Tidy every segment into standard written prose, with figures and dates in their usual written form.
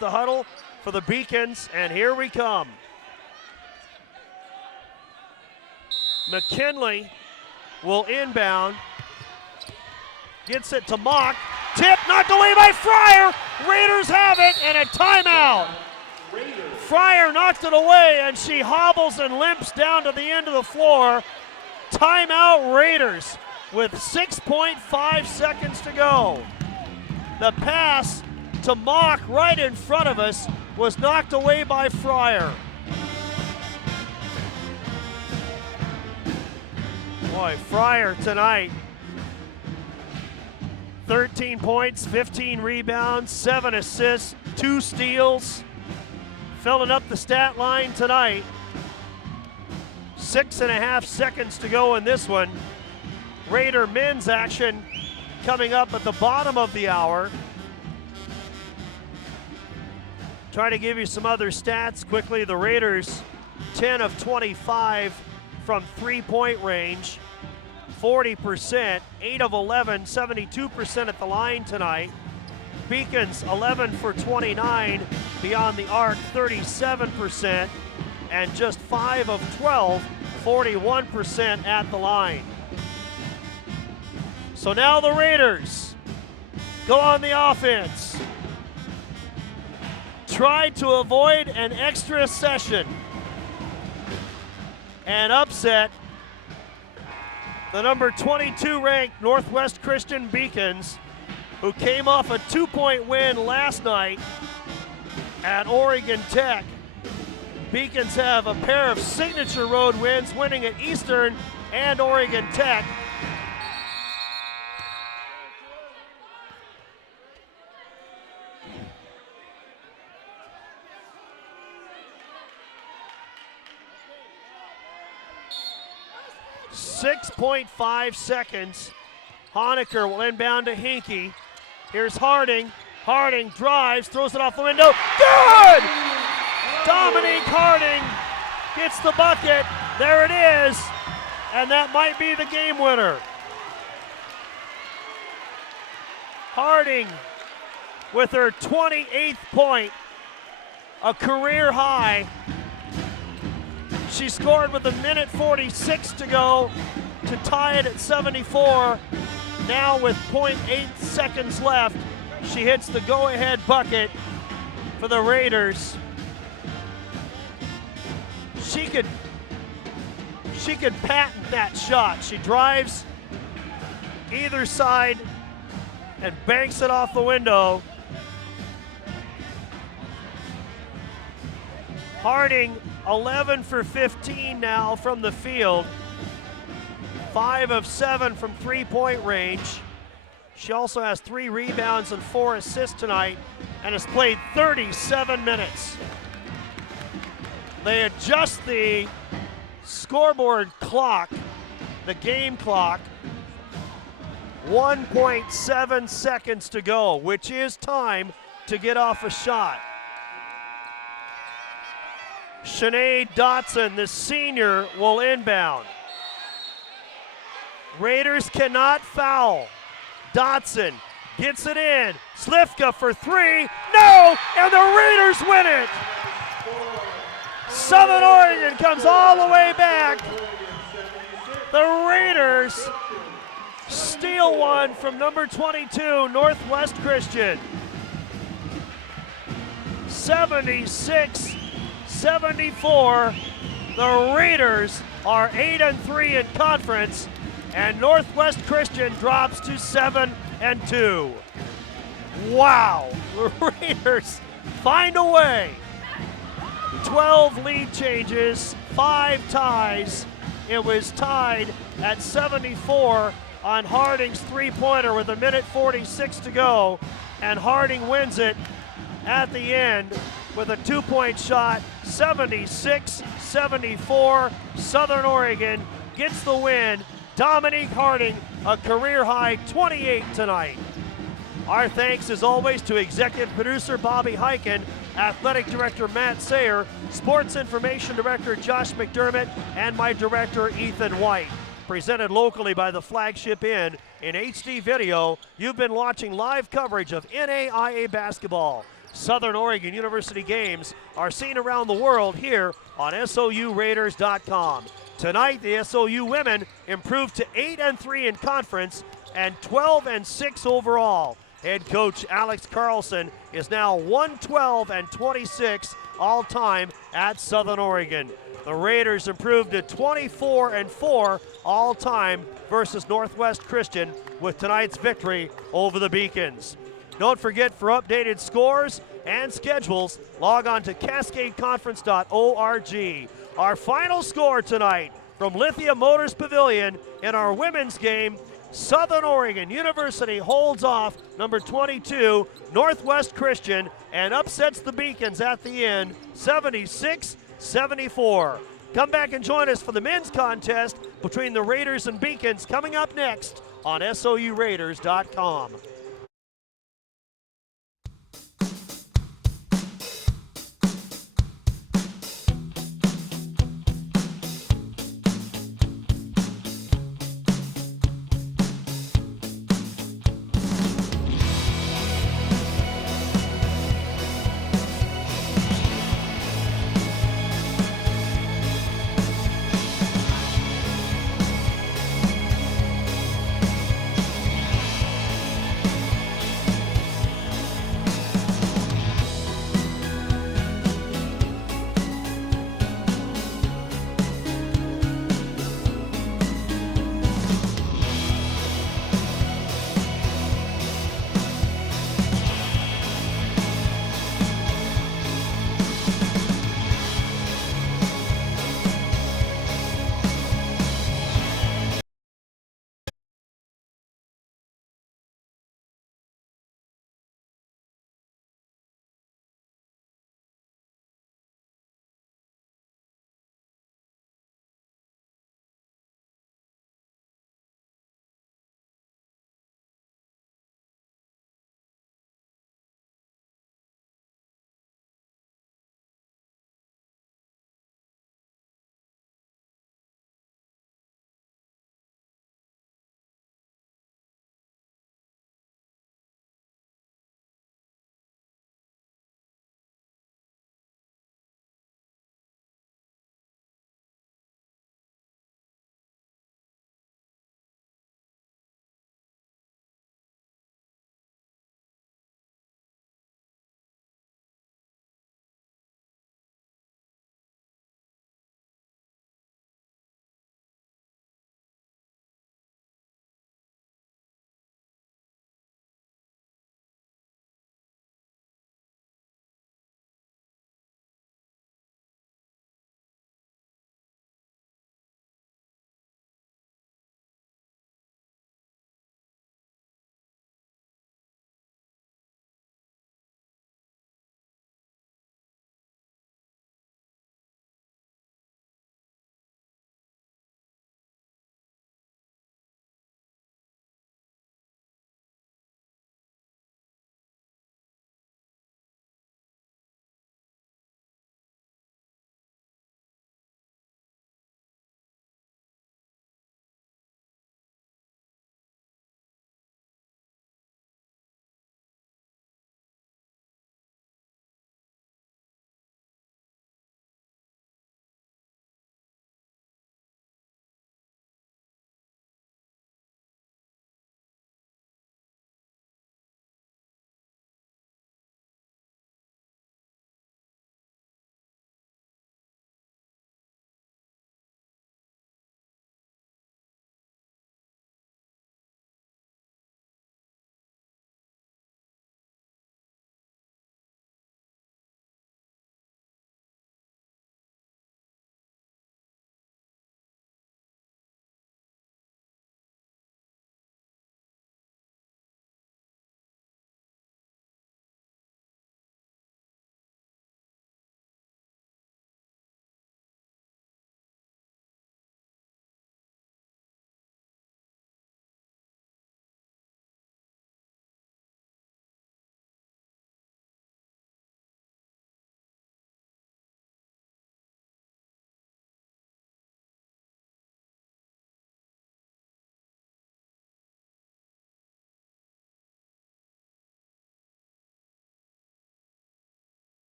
The huddle for the Beacons, and here we come. McKinley will inbound. Gets it to Mock. Tip knocked away by Fryer. Raiders have it, and a timeout. Fryer knocked it away, and she hobbles and limps down to the end of the floor. Timeout Raiders with 6.5 seconds to go. The pass to Mock right in front of us was knocked away by Fryer. Boy, Fryer tonight, 13 points, 15 rebounds, 7 assists, 2 steals. Filling up the stat line tonight. 6.5 seconds to go in this one. Raider men's action coming up at the bottom of the hour. Trying to give you some other stats quickly. The Raiders, 10 of 25 from three-point range, 40%, 8 of 11, 72% at the line tonight. Beacons, 11 for 29 beyond the arc, 37%, and just 5 of 12, 41% at the line. So now the Raiders go on the offense. Tried to avoid an extra session and upset the number 22 ranked Northwest Christian Beacons, who came off a 2-point win last night at Oregon Tech. Beacons have a pair of signature road wins, winning at Eastern and Oregon Tech. .5 seconds. Honecker will inbound to Hinkie. Here's Harding. Harding drives, throws it off the window. Good! Dominique Harding gets the bucket. There it is. And that might be the game winner. Harding with her 28th point, a career high. She scored with 1:46 to go to tie it at 74. Now with 0.8 seconds left, she hits the go-ahead bucket for the Raiders. She could patent that shot. She drives either side and banks it off the window. Harding, 11 for 15 now from the field. 5 of 7 from three-point range. She also has 3 rebounds and 4 assists tonight and has played 37 minutes. They adjust the scoreboard clock, the game clock. 1.7 seconds to go, which is time to get off a shot. Sinead Dotson, the senior, will inbound. Raiders cannot foul. Dotson gets it in. Slifka for 3. No! And the Raiders win it! Southern Oregon comes all the way back. The Raiders steal one from number 22, Northwest Christian. 76-74. The Raiders are 8-3 in conference, and Northwest Christian drops to 7-2. Wow, the Raiders find a way. 12 lead changes, 5 ties. It was tied at 74 on Harding's three-pointer with 1:46 to go, and Harding wins it at the end with a 2-point shot. 76-74. Southern Oregon gets the win. Dominique Harding, a career-high 28 tonight. Our thanks, as always, to executive producer Bobby Hyken, athletic director Matt Sayer, sports information director Josh McDermott, and my director Ethan White. Presented locally by the Flagship Inn in HD video, you've been watching live coverage of NAIA basketball. Southern Oregon University games are seen around the world here on SOURaiders.com. Tonight, the SOU women improved to 8-3 in conference and 12-6 overall. Head coach Alex Carlson is now 112-26 all-time at Southern Oregon. The Raiders improved to 24-4 all-time versus Northwest Christian with tonight's victory over the Beacons. Don't forget, for updated scores and schedules, log on to cascadeconference.org. Our final score tonight from Lithia Motors Pavilion in our women's game: Southern Oregon University holds off number 22 Northwest Christian and upsets the Beacons at the end 76-74. Come back and join us for the men's contest between the Raiders and Beacons coming up next on SOURaiders.com.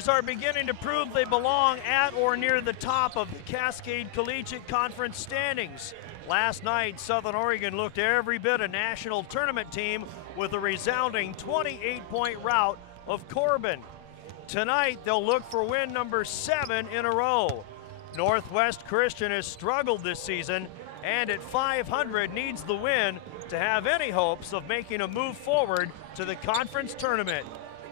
Raiders are beginning to prove they belong at or near the top of the Cascade Collegiate Conference standings. Last night, Southern Oregon looked every bit a national tournament team with a resounding 28-point rout of Corbin. Tonight, they'll look for win number 7 in a row. Northwest Christian has struggled this season and at 500 needs the win to have any hopes of making a move forward to the conference tournament.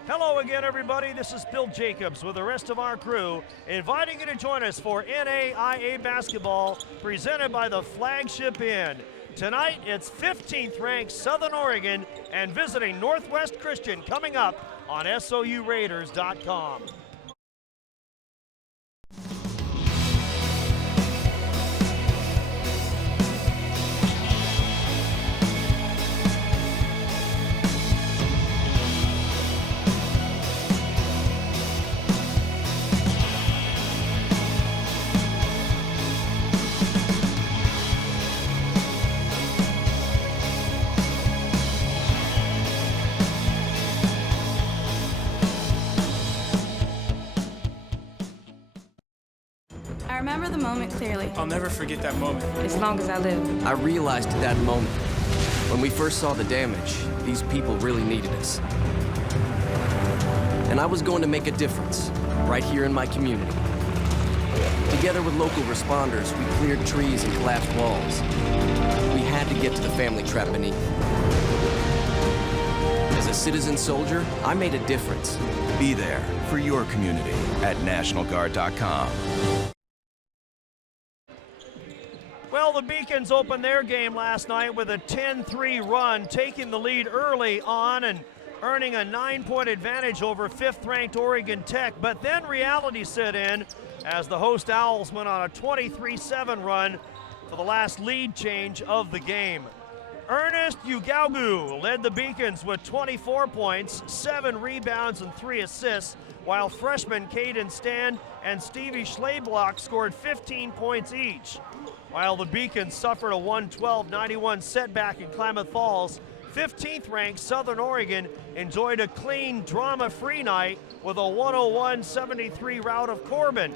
Hello again, everybody. This is Bill Jacobs with the rest of our crew, inviting you to join us for NAIA basketball presented by the Flagship Inn. Tonight, it's 15th ranked Southern Oregon and visiting Northwest Christian coming up on SOURaiders.com. I remember the moment clearly. I'll never forget that moment. As long as I live. I realized at that moment, when we first saw the damage, these people really needed us. And I was going to make a difference, right here in my community. Together with local responders, we cleared trees and collapsed walls. We had to get to the family trapped beneath. As a citizen soldier, I made a difference. Be there for your community at NationalGuard.com. Well, the Beacons opened their game last night with a 10-3 run, taking the lead early on and earning a 9-point advantage over 5th-ranked Oregon Tech. But then reality set in as the host Owls went on a 23-7 run for the last lead change of the game. Ernest Ugaugu led the Beacons with 24 points, 7 rebounds, and 3 assists, while freshmen Caden Stand and Stevie Schleblock scored 15 points each. While the Beacons suffered a 112-91 setback in Klamath Falls, 15th-ranked Southern Oregon enjoyed a clean, drama-free night with a 101-73 rout of Corbin.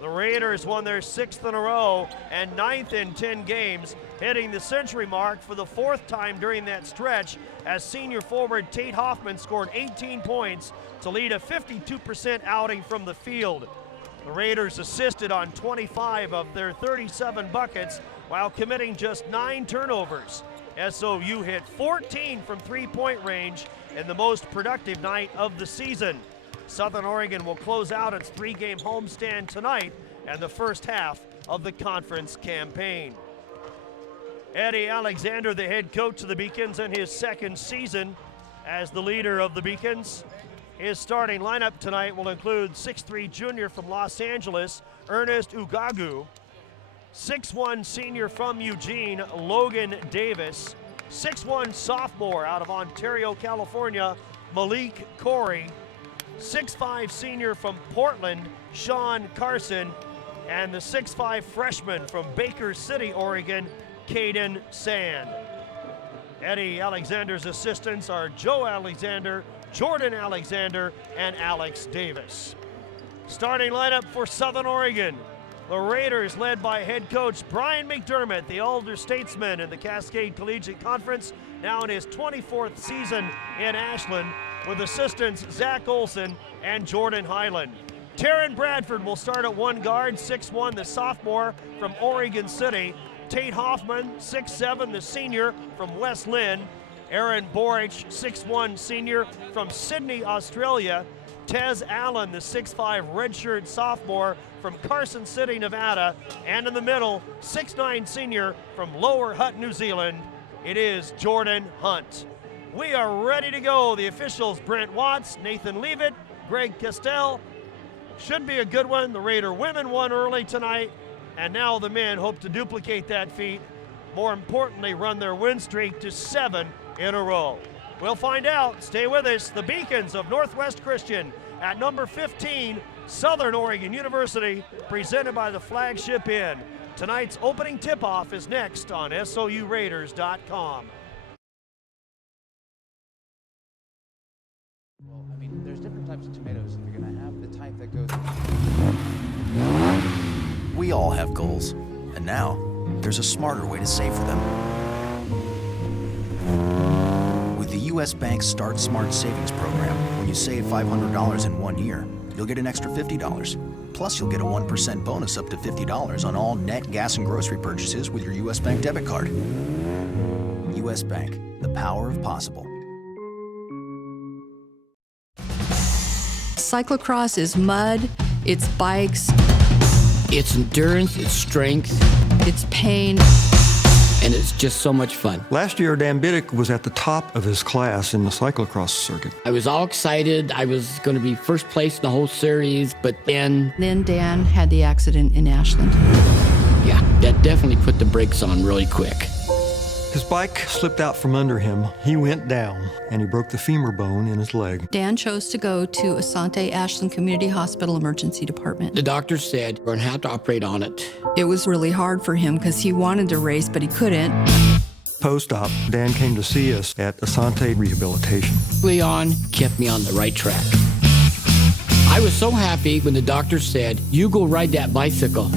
The Raiders won their 6th in a row and 9th in 10 games, hitting the century mark for the 4th time during that stretch as senior forward Tate Hoffman scored 18 points to lead a 52% outing from the field. The Raiders assisted on 25 of their 37 buckets while committing just 9 turnovers. SOU hit 14 from three-point range in the most productive night of the season. Southern Oregon will close out its 3-game homestand tonight and the first half of the conference campaign. Eddie Alexander, the head coach of the Beacons in his 2nd season as the leader of the Beacons. His starting lineup tonight will include 6'3" junior from Los Angeles, Ernest Ugaugu, 6'1" senior from Eugene, Logan Davis, 6'1" sophomore out of Ontario, California, Malik Corey, 6'5" senior from Portland, Sean Carson, and the 6'5" freshman from Baker City, Oregon, Caden Sand. Eddie Alexander's assistants are Joe Alexander, Jordan Alexander, and Alex Davis. Starting lineup for Southern Oregon. The Raiders led by head coach Brian McDermott, the older statesman in the Cascade Collegiate Conference, now in his 24th season in Ashland, with assistants Zach Olson and Jordan Highland. Taryn Bradford will start at 1 guard, 6'1", the sophomore from Oregon City. Tate Hoffman, 6'7", the senior from West Lynn. Aaron Borich, 6'1", senior from Sydney, Australia. Tez Allen, the 6'5", redshirt sophomore from Carson City, Nevada. And in the middle, 6'9", senior from Lower Hutt, New Zealand, it is Jordan Hunt. We are ready to go. The officials, Brent Watts, Nathan Leavitt, Greg Castell. Should be a good one. The Raider women won early tonight, and now the men hope to duplicate that feat. More importantly, run their win streak to 7 in a row. We'll find out. Stay with us. The Beacons of Northwest Christian at number 15, Southern Oregon University, presented by the Flagship Inn. Tonight's opening tip-off is next on SOURaiders.com. Well, I mean, there's different types of tomatoes. If you're going to have the type We all have goals, and now there's a smarter way to save for them. With the U.S. Bank Start Smart Savings Program, when you save $500 in 1 year, you'll get an extra $50. Plus, you'll get a 1% bonus up to $50 on all net gas and grocery purchases with your U.S. Bank debit card. U.S. Bank, the power of possible. Cyclocross is mud, it's bikes, it's endurance, it's strength, it's pain, and it's just so much fun. Last year, Dan Biddick was at the top of his class in the cyclocross circuit. I was all excited. I was going to be first place in the whole series, but then Dan had the accident in Ashland. Yeah, that definitely put the brakes on really quick. His bike slipped out from under him. He went down, and he broke the femur bone in his leg. Dan chose to go to Asante Ashland Community Hospital Emergency Department. The doctor said, we're going to have to operate on it. It was really hard for him because he wanted to race, but he couldn't. Post-op, Dan came to see us at Asante Rehabilitation. Leon kept me on the right track. I was so happy when the doctor said, you go ride that bicycle.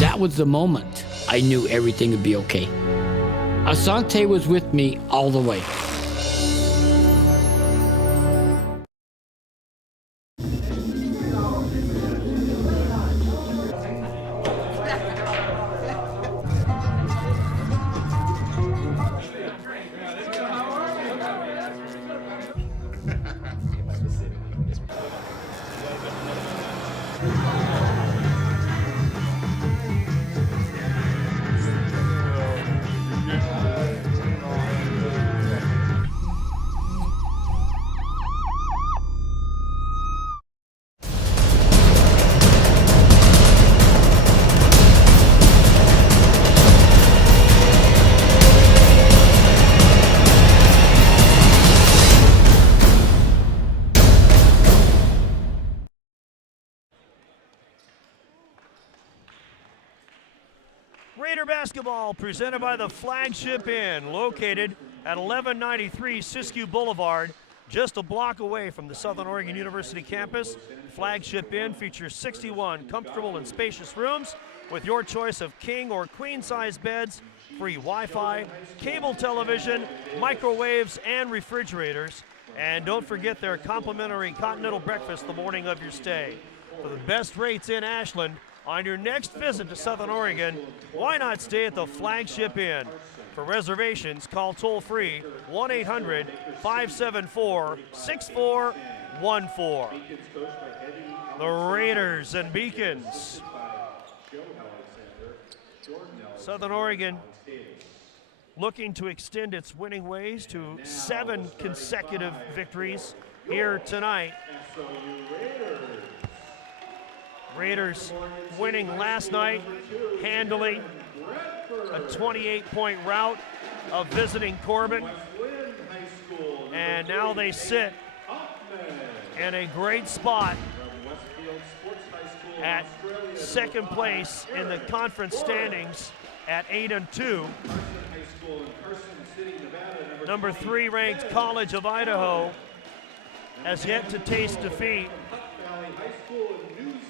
That was the moment I knew everything would be okay. Asante was with me all the way. Raider basketball presented by the Flagship Inn, located at 1193 Siskiyou Boulevard, just a block away from the Southern Oregon University campus. Flagship Inn features 61 comfortable and spacious rooms with your choice of king or queen size beds, free Wi-Fi, cable television, microwaves, and refrigerators. And don't forget their complimentary continental breakfast the morning of your stay. For the best rates in Ashland, on your next visit to Southern Oregon, why not stay at the Flagship Inn? For reservations, call toll-free 1-800-574-6414. The Raiders and Beacons. Southern Oregon looking to extend its winning ways to 7 consecutive victories here tonight. Raiders winning last night handily, a 28-point rout of visiting Corbin, and now they sit in a great spot at second place in the conference standings at 8-2. Number 3 ranked College of Idaho has yet to taste defeat.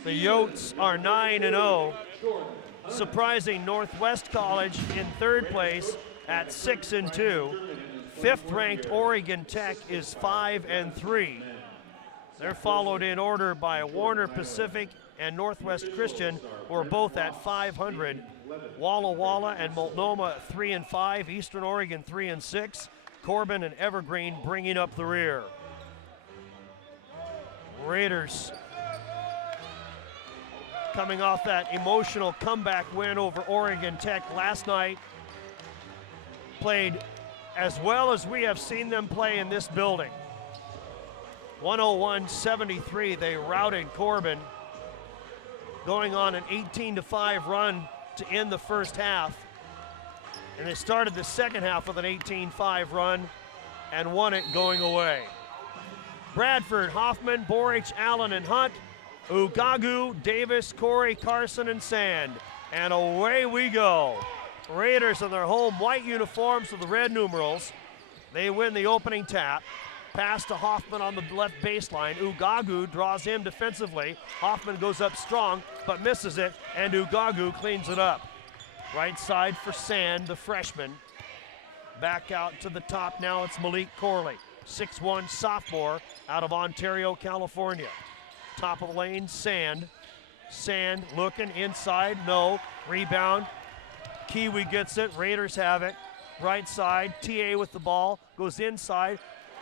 The Yotes are 9-0, surprising Northwest College in third place at 6-2. Fifth-ranked Oregon Tech is 5-3. They're followed in order by Warner Pacific and Northwest Christian, who are both at 500. Walla Walla and Multnomah 3-5. Eastern Oregon 3-6. Corbin and Evergreen bringing up the rear. Raiders coming off that emotional comeback win over Oregon Tech last night. Played as well as we have seen them play in this building. 101-73, they routed Corbin, going on an 18-5 run to end the first half. And they started the second half with an 18-5 run and won it going away. Bradford, Hoffman, Borich, Allen, and Hunt, Ugagu, Davis, Corey, Carson, and Sand. And away we go. Raiders in their home white uniforms with the red numerals. They win the opening tap. Pass to Hoffman on the left baseline. Ugagu draws him defensively. Hoffman goes up strong, but misses it, and Ugagu cleans it up. Right side for Sand, the freshman. Back out to the top now, it's Malik Corley, 6'1" sophomore out of Ontario, California. Top of the lane, Sand. Sand looking inside, no. Rebound. Kiwi gets it, Raiders have it. Right side, TA with the ball, goes inside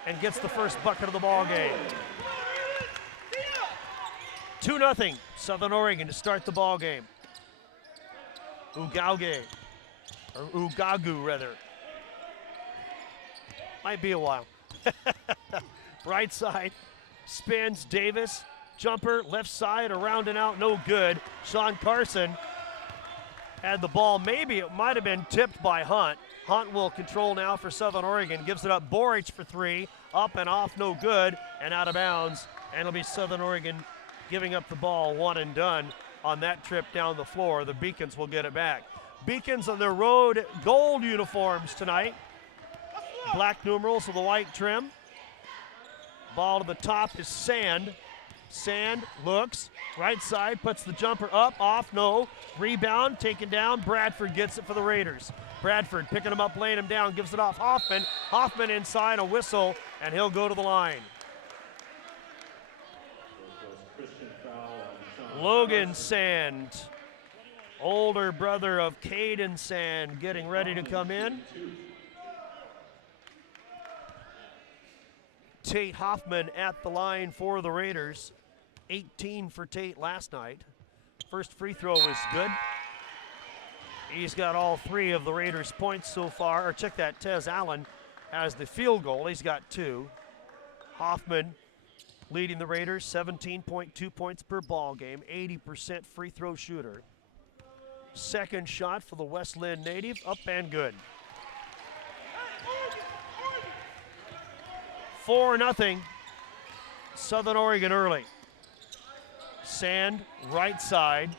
and gets the first bucket of the ball game. 2-0, Southern Oregon to start the ball game. Ugagu rather. Might be a while. Right side, spins, Davis, jumper, left side, around and out, no good. Sean Carson had the ball, maybe it might have been tipped by Hunt. Hunt will control now for Southern Oregon, gives it up, Boric for three, up and off, no good, and out of bounds. And it'll be Southern Oregon giving up the ball, one and done on that trip down the floor. The Beacons will get it back. Beacons on their road gold uniforms tonight. Black numerals with the white trim. Ball to the top is Sand. Sand looks, right side, puts the jumper up, off, no. Rebound, taken down, Bradford gets it for the Raiders. Bradford picking him up, laying him down, gives it off Hoffman. Hoffman inside, a whistle, and he'll go to the line. Logan Sand, older brother of Caden Sand, getting ready to come in. Tate Hoffman at the line for the Raiders. 18 for Tate last night. First free throw was good. He's got all three of the Raiders' points so far. Or check that, Tez Allen has the field goal. He's got two. Hoffman leading the Raiders, 17.2 points per ball game, 80% free throw shooter. Second shot for the West Lynn native, up and good. 4-0, Southern Oregon early. Sand, right side.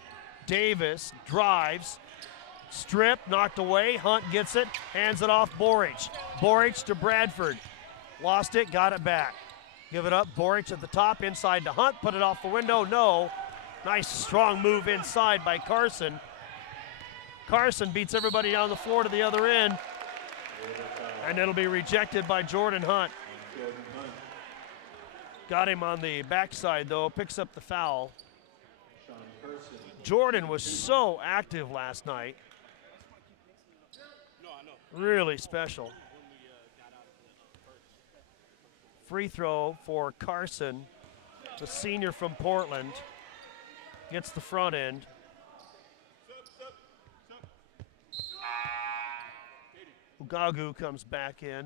Davis drives. Strip, knocked away. Hunt gets it, hands it off Boric. Boric to Bradford. Lost it, got it back. Give it up, Boric at the top, inside to Hunt, put it off the window, no. Nice strong move inside by Carson. Carson beats everybody down the floor to the other end, and it'll be rejected by Jordan Hunt. Got him on the backside though, picks up the foul. Jordan was so active last night. Really special. Free throw for Carson, the senior from Portland. Gets the front end. Ugagu comes back in.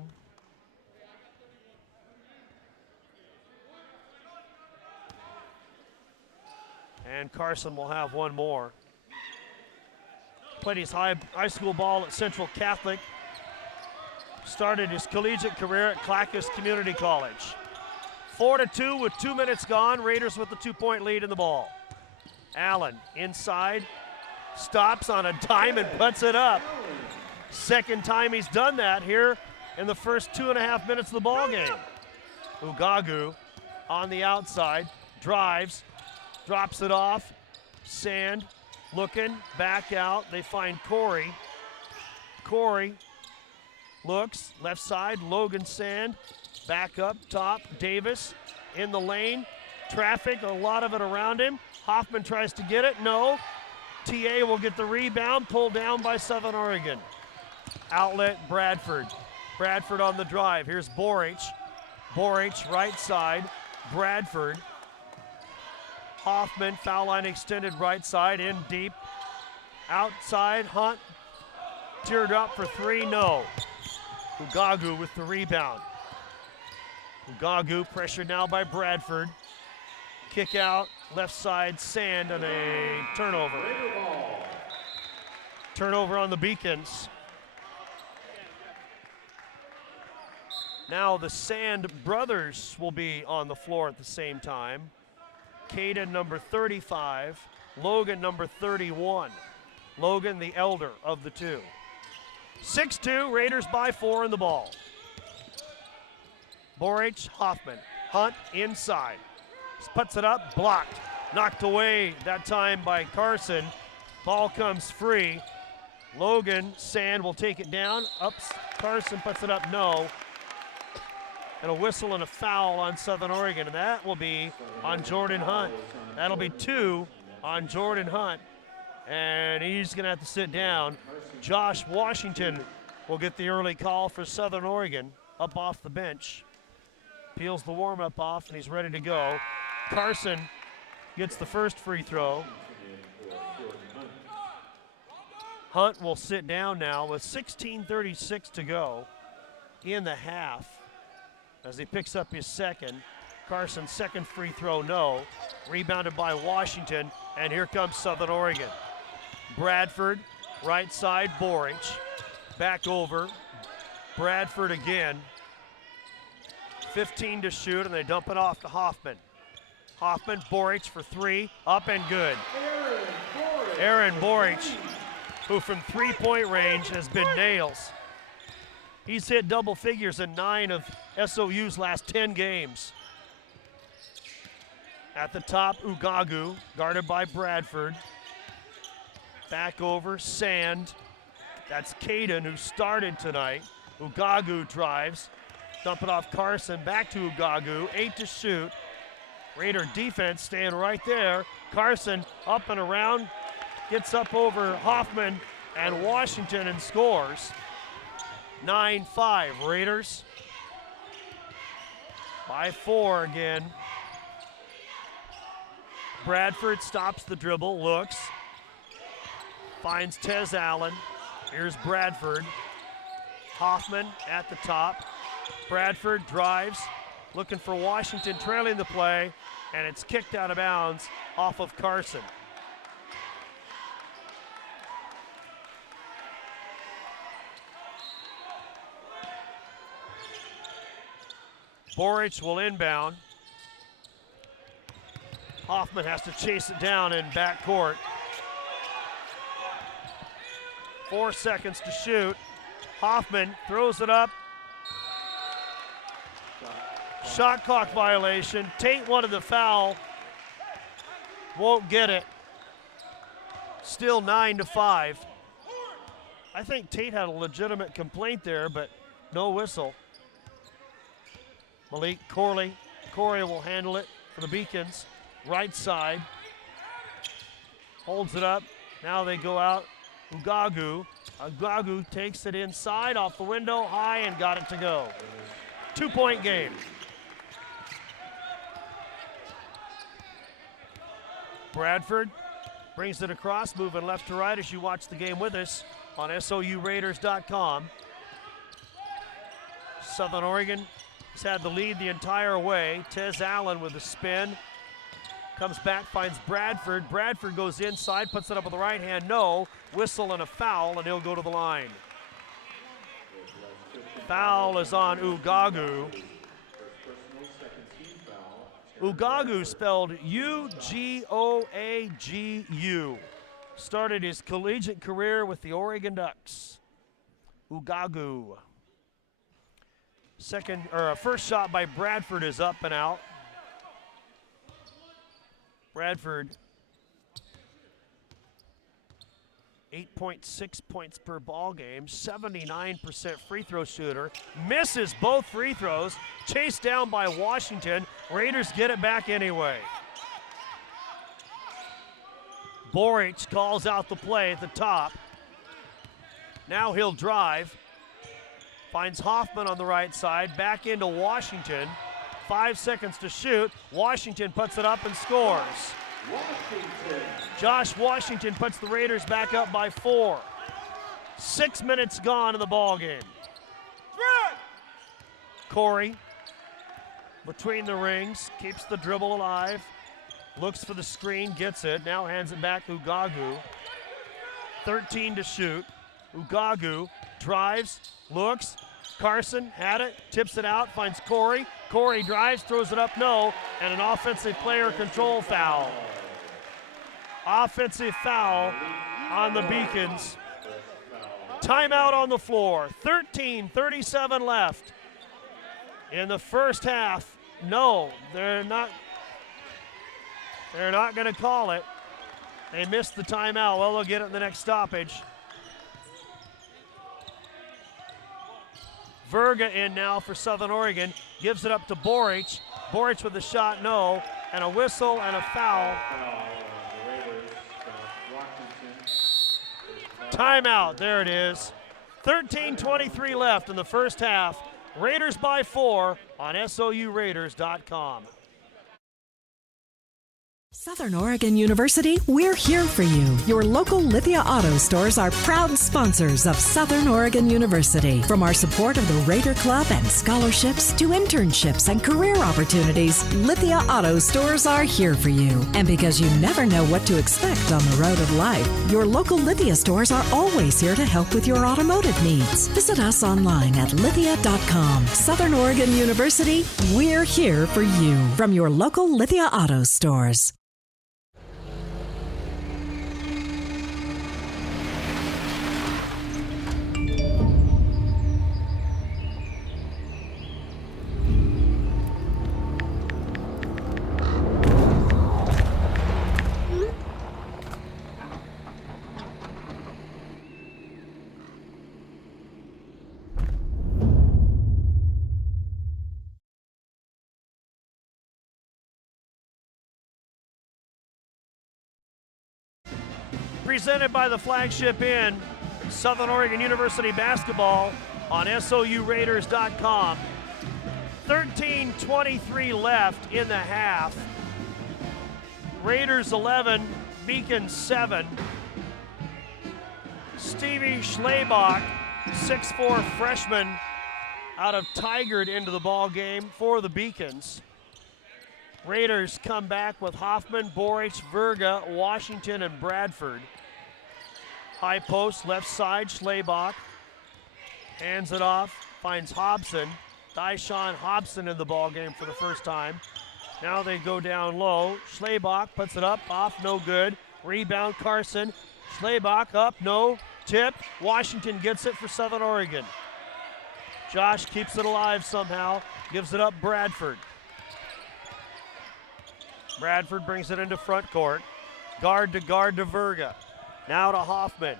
And Carson will have one more. Played his high school ball at Central Catholic. Started his collegiate career at Clackamas Community College. 4-2 with 2 minutes gone. Raiders with the 2-point lead in the ball. Allen inside, stops on a dime and puts it up. Second time he's done that here in the first 2.5 minutes of the ball game. Ugagu on the outside, drives, drops it off. Sand looking, back out. They find Corey. Corey looks, left side, Logan Sand, back up top, Davis in the lane. Traffic, a lot of it around him. Hoffman tries to get it, no. TA will get the rebound, pulled down by Southern Oregon. Outlet, Bradford. Bradford on the drive. Here's Boric. Boric, right side. Bradford. Hoffman, foul line extended right side, in deep. Outside, Hunt. Teared up for three, no. Ugagu with the rebound. Ugagu pressured now by Bradford. Kick out, left side, Sand, and a turnover. Turnover on the Beacons. Now the Sand brothers will be on the floor at the same time. Caden, number 35. Logan, number 31. Logan, the elder of the two. 6-2, Raiders by 4 in the ball. Boric, Hoffman. Hunt inside. Puts it up, blocked. Knocked away that time by Carson. Ball comes free. Logan Sand will take it down. Ups, Carson puts it up, no. And a whistle and a foul on Southern Oregon, and that will be on Jordan Hunt. That'll be 2 on Jordan Hunt, and he's gonna have to sit down. Josh Washington will get the early call for Southern Oregon, up off the bench. Peels the warm-up off, and he's ready to go. Carson gets the first free throw. Hunt will sit down now with 16:36 to go in the half as he picks up his second. Carson's second free throw, no. Rebounded by Washington, and here comes Southern Oregon. Bradford, right side, Boric. Back over, Bradford again. 15 to shoot, and they dump it off to Hoffman. Hoffman, Boric for 3, up and good. Aaron Boric, who from three-point range has been nails. He's hit double figures in 9 of SOU's last 10 games. At the top, Ugagu, guarded by Bradford. Back over, Sand. That's Caden, who started tonight. Ugagu drives. Dump it off Carson, back to Ugagu, 8 to shoot. Raider defense staying right there. Carson up and around, gets up over Hoffman and Washington and scores. 9-5 Raiders. By 4 again. Bradford stops the dribble, looks. Finds Tez Allen. Here's Bradford. Hoffman at the top. Bradford drives, looking for Washington, trailing the play, and it's kicked out of bounds off of Carson. Boric will inbound. Hoffman has to chase it down in backcourt. 4 seconds to shoot. Hoffman throws it up. Shot clock violation. Tate wanted the foul. Won't get it. Still 9-5. I think Tate had a legitimate complaint there, but no whistle. Malik Corley. Corey will handle it for the Beacons. Right side. Holds it up. Now they go out. Ugagu. Ugagu takes it inside off the window, high, and got it to go. 2-point game. Bradford brings it across, moving left to right as you watch the game with us on SOURaiders.com. Southern Oregon has had the lead the entire way. Tez Allen with a spin. Comes back, finds Bradford. Bradford goes inside, puts it up with the right hand. No. Whistle and a foul, and he'll go to the line. Foul is on Ugagu. Ugagu spelled U-G-O-A-G-U. Started his collegiate career with the Oregon Ducks. Ugagu. First shot by Bradford is up and out. Bradford, 8.6 points per ball game, 79% free throw shooter. Misses both free throws, chased down by Washington. Raiders get it back anyway. Boric calls out the play at the top. Now he'll drive. Finds Hoffman on the right side, back into Washington. 5 seconds to shoot. Washington puts it up and scores. Josh Washington puts the Raiders back up by 4. 6 minutes gone in the ball game. Corey between the rings, keeps the dribble alive, looks for the screen, gets it, now hands it back to Ugagu. 13 to shoot. Ugagu drives, looks, Carson had it, tips it out, finds Corey. Corey drives, throws it up, no, and an offensive player control foul. Offensive foul on the Beacons. Timeout on the floor, 13:37 left. in the first half. No, they're not going to call it. They missed the timeout. Well, they'll get it in the next stoppage. Verga in now for Southern Oregon. Gives it up to Boric. Boric with the shot, no. And a whistle and a foul. Timeout, there it is. 13:23 left in the first half. Raiders by 4 on SOURaiders.com. Southern Oregon University, we're here for you. Your local Lithia Auto stores are proud sponsors of Southern Oregon University. From our support of the Raider Club and scholarships to internships and career opportunities, Lithia Auto stores are here for you. And because you never know what to expect on the road of life, your local Lithia stores are always here to help with your automotive needs. Visit us online at lithia.com. Southern Oregon University, we're here for you. From your local Lithia Auto stores. Presented by the flagship inn, Southern Oregon University basketball on SOURaiders.com. 13:23 left in the half. Raiders 11, Beacons 7. Stevie Schlebach, 6'4" freshman out of Tigard into the ball game for the Beacons. Raiders come back with Hoffman, Boric, Verga, Washington, and Bradford. High post, left side, Schlebach. Hands it off, finds Hobson. Dyshawn Hobson in the ball game for the first time. Now they go down low. Schlebach puts it up, off, no good. Rebound, Carson. Schlebach up, no. Tip. Washington gets it for Southern Oregon. Josh keeps it alive somehow. Gives it up, Bradford. Bradford brings it into front court. Guard to Verga. Now to Hoffman.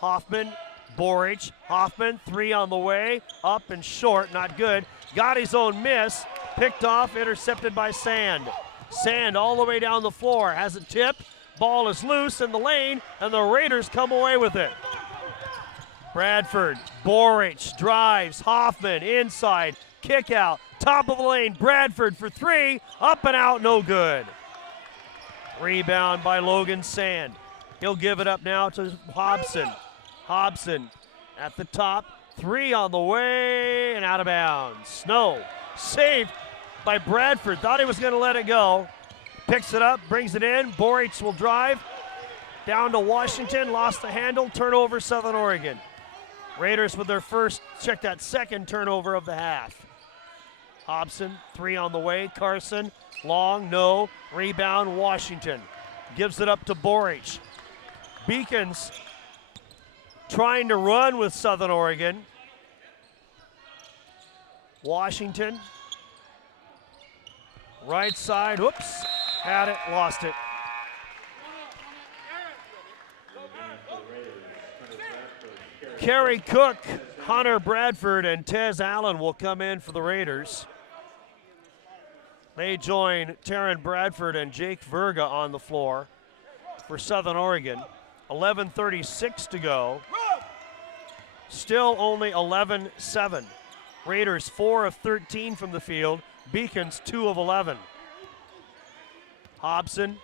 Hoffman, Boric. Hoffman, three on the way. Up and short, not good. Got his own miss. Picked off, intercepted by Sand. Sand all the way down the floor. Has it tipped. Ball is loose in the lane, and the Raiders come away with it. Bradford, Boric drives. Hoffman inside. Kick out. Top of the lane. Bradford for three. Up and out, no good. Rebound by Logan Sand. He'll give it up now to Hobson. Hobson at the top. Three on the way and out of bounds. No. Saved by Bradford. Thought he was going to let it go. Picks it up, brings it in. Boric will drive. Down to Washington. Lost the handle. Turnover, Southern Oregon. Raiders with their first, check that, second turnover of the half. Hobson, three on the way. Carson, long, no. Rebound, Washington. Gives it up to Boric. Beacons trying to run with Southern Oregon. Washington. Right side, whoops. Had it, lost it. Kerry Cook, Hunter Bradford, and Tez Allen will come in for the Raiders. They join Taryn Bradford and Jake Verga on the floor for Southern Oregon. 11:36 to go. Still only 11-7. Raiders 4 of 13 from the field. Beacons 2 of 11. Hobson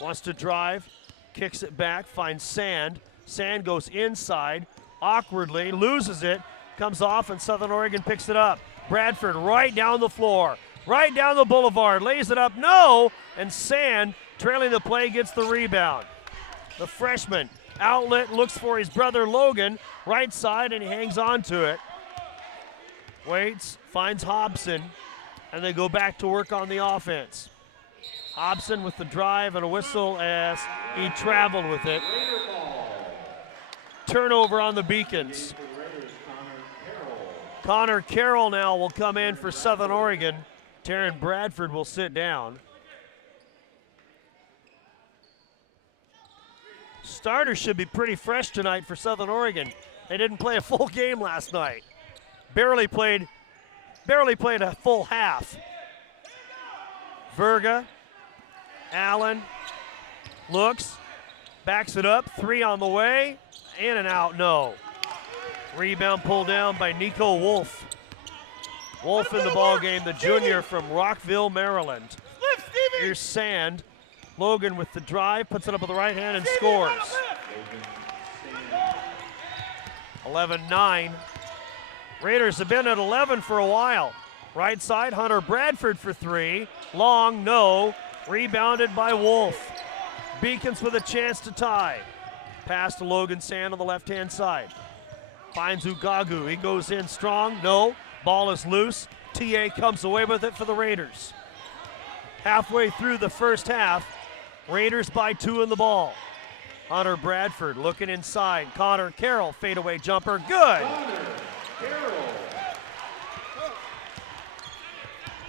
wants to drive, kicks it back, finds Sand. Sand goes inside, awkwardly, loses it, comes off, and Southern Oregon picks it up. Bradford right down the floor, right down the boulevard, lays it up, no, and Sand, trailing the play, gets the rebound. The freshman outlet looks for his brother Logan, right side, and he hangs on to it. Waits, finds Hobson, and they go back to work on the offense. Hobson with the drive and a whistle as he traveled with it. Turnover on the Beacons. Connor Carroll now will come in for Southern Oregon. Taryn Bradford will sit down. Starters should be pretty fresh tonight for Southern Oregon. They didn't play a full game last night. Barely played a full half. Verga, Allen, looks, backs it up, 3 on the way, in and out, no. Rebound pulled down by Nico Wolf. Wolf in the ball game, the junior from Rockville, Maryland. Here's Sand. Logan with the drive, puts it up with the right hand and scores. 11-9. Raiders have been at 11 for a while. Right side, Hunter Bradford for 3. Long, no. Rebounded by Wolf. Beacons with a chance to tie. Pass to Logan Sand on the left-hand side. Finds Ugagu. He goes in strong. No. Ball is loose. TA comes away with it for the Raiders. Halfway through the first half, Raiders by 2 in the ball. Hunter Bradford looking inside. Connor Carroll, fadeaway jumper. Good.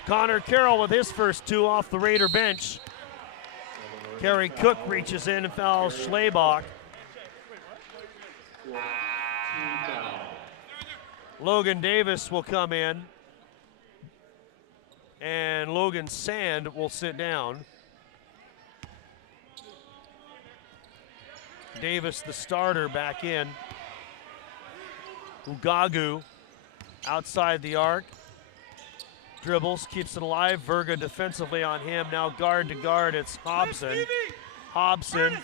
Connor Carroll with his first 2 off the Raider bench. Kerry Cook reaches in and fouls Schlebach. Logan Davis will come in. And Logan Sand will sit down. Davis, the starter, back in. Ugagu outside the arc. Dribbles, keeps it alive. Verga defensively on him. Now guard to guard, it's Hobson. Hobson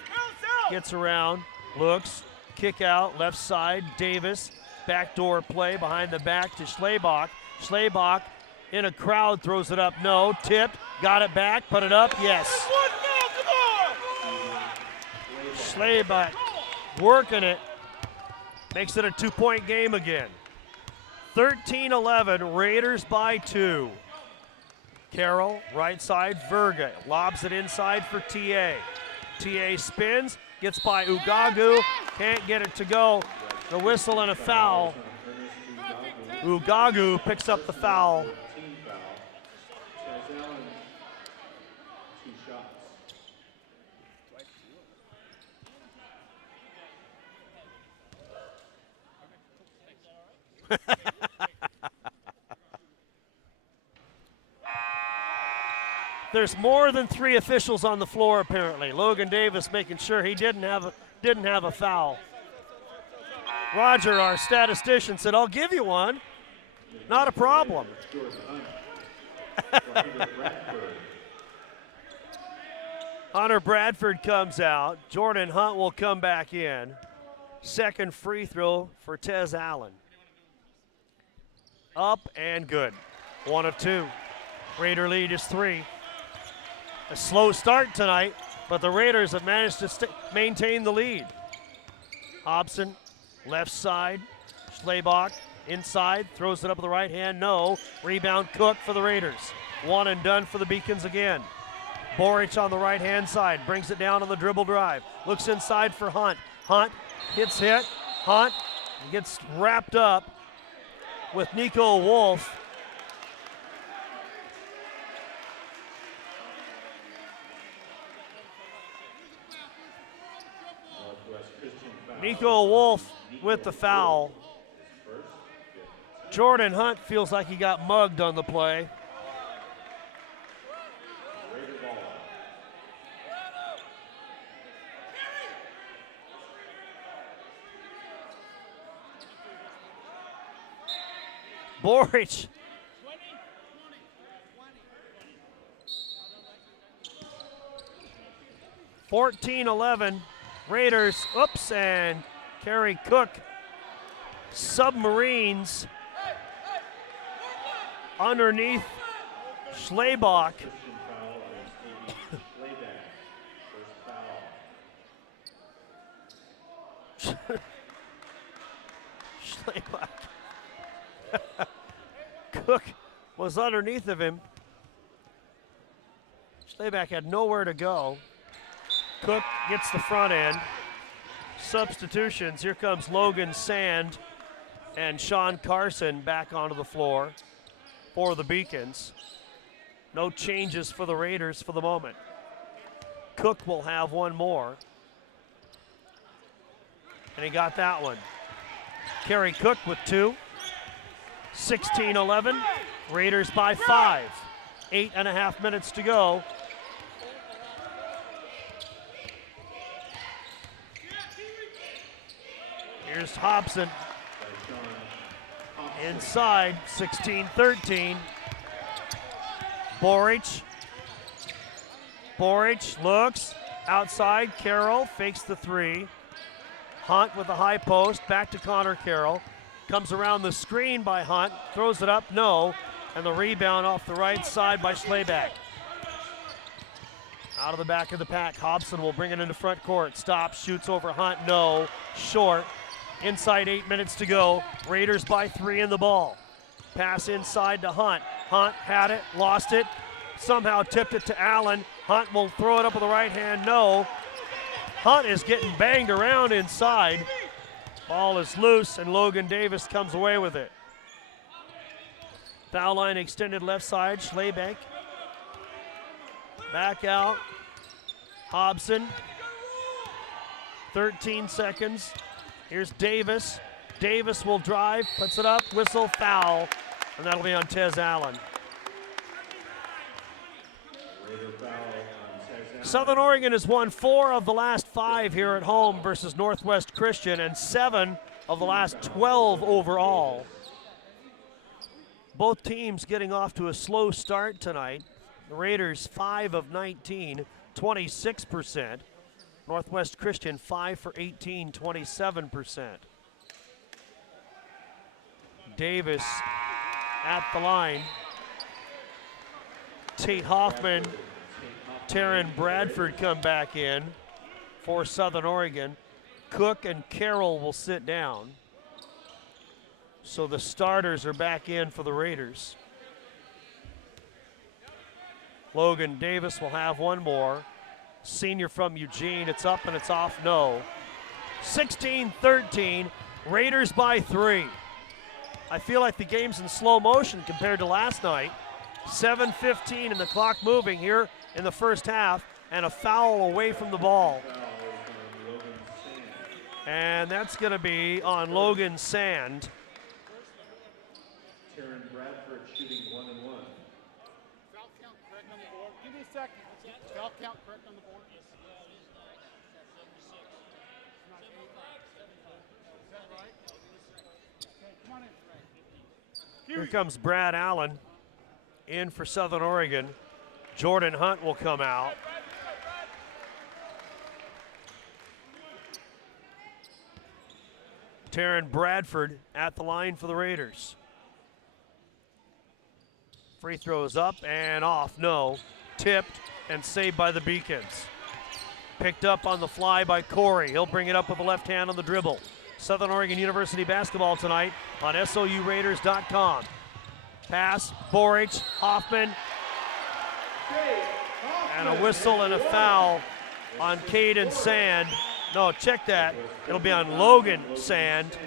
gets around, looks, kick out, left side. Davis, backdoor play behind the back to Schlebach. Schlebach in a crowd, throws it up, no. Tipped, got it back, put it up, yes. Schlebach working it, makes it a 2-point game again. 13-11, Raiders by 2. Carroll, right side, Verga, lobs it inside for TA. TA spins, gets by Ugagu, can't get it to go. The whistle and a foul. Ugagu picks up the foul. There's more than 3 officials on the floor apparently. Logan Davis making sure he didn't have a foul. Roger, our statistician, said, "I'll give you one. Not a problem." Hunter Bradford comes out. Jordan Hunt will come back in. Second free throw for Tez Allen. Up and good. 1 of 2. Raider lead is 3. A slow start tonight, but the Raiders have managed to maintain the lead. Hobson, left side. Schlebach, inside, throws it up with the right hand, no. Rebound Cook for the Raiders. 1 and done for the Beacons again. Boric on the right-hand side, brings it down on the dribble drive. Looks inside for Hunt. Hunt gets hit. Hunt gets wrapped up with Nico Wolf. Nico Wolf with the foul. Jordan Hunt feels like he got mugged on the play. Boric. (14-11) Raiders, oops, and Kerry Cook submarines underneath Schlebach. Schlebach. Cook was underneath of him. Schlebach had nowhere to go. Cook gets the front end. Substitutions. Here comes Logan Sand And Sean Carson back onto the floor for the Beacons. No changes for the Raiders for the moment. Cook will have one more. And he got that one. Kerry Cook with 2. 16-11. Raiders by 5. 8.5 minutes to go. Here's Hobson. Inside, 16-13. Boric looks outside. Carroll fakes the 3. Hunt with the high post. Back to Connor Carroll. Comes around the screen by Hunt. Throws it up, no. And the rebound off the right side by Schleback. Out of the back of the pack. Hobson will bring it into front court. Stops, shoots over Hunt, no. Short. Inside 8 minutes to go. Raiders by 3 in the ball. Pass inside to Hunt. Hunt had it, lost it. Somehow tipped it to Allen. Hunt will throw it up with the right hand, no. Hunt is getting banged around inside. Ball is loose and Logan Davis comes away with it. Foul line extended left side, Schleback. Back out. Hobson. 13 seconds. Here's Davis. Davis will drive, puts it up, whistle, foul, and that'll be on Tez Allen. Southern Oregon has won 4 of the last 5 here at home versus Northwest Christian and 7 of the last 12 overall. Both teams getting off to a slow start tonight. The Raiders 5 of 19, 26%. Northwest Christian 5 for 18, 27%. Davis at the line. Tate Hoffman, Taryn Bradford come back in for Southern Oregon. Cook and Carroll will sit down. So the starters are back in for the Raiders. Logan Davis will have one more. Senior from Eugene, it's up and it's off, no. 16-13, Raiders by 3. I feel like the game's in slow motion compared to last night. 7:15 and the clock moving here in the first half, and a foul away from the ball. And that's going to be on Logan Sand. Taryn Bradford shooting 1 and 1. Foul count correct on the board. Give me a second. Foul count correct on the board. Is that right? Okay, come on in. Here comes Brad Allen in for Southern Oregon. Jordan Hunt will come out. Taryn Bradford at the line for the Raiders. Free throws up and off, no. Tipped and saved by the Beacons. Picked up on the fly by Corey. He'll bring it up with the left hand on the dribble. Southern Oregon University basketball tonight on SOURaiders.com. Pass, Boric, Hoffman, and a whistle and a foul on Caden Sand. No, check that. It'll be on Logan Sand.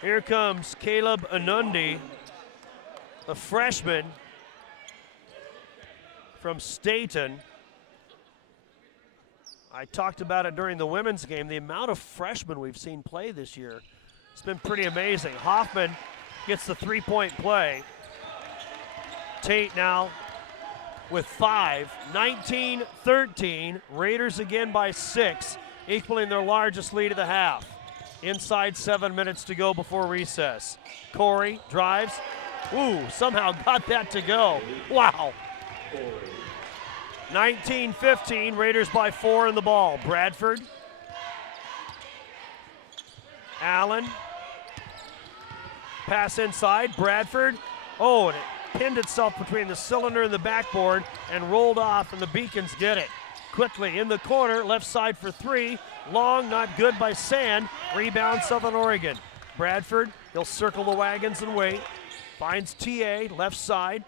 Here comes Caleb Anundi, the freshman from Staten. I talked about it during the women's game. The amount of freshmen we've seen play this year, it's been pretty amazing. Hoffman gets the three-point play. Tate now with 5, 19-13. Raiders again by 6, equaling their largest lead of the half. Inside 7 minutes to go before recess. Corey drives. Ooh, somehow got that to go. Wow. 19-15, Raiders by 4 in the ball. Bradford. Allen. Pass inside, Bradford. Oh, and it pinned itself between the cylinder and the backboard and rolled off, and the Beacons get it. Quickly in the corner, left side for 3. Long, not good by Sand. Rebound, Southern Oregon. Bradford, he'll circle the wagons and wait. Finds TA, left side.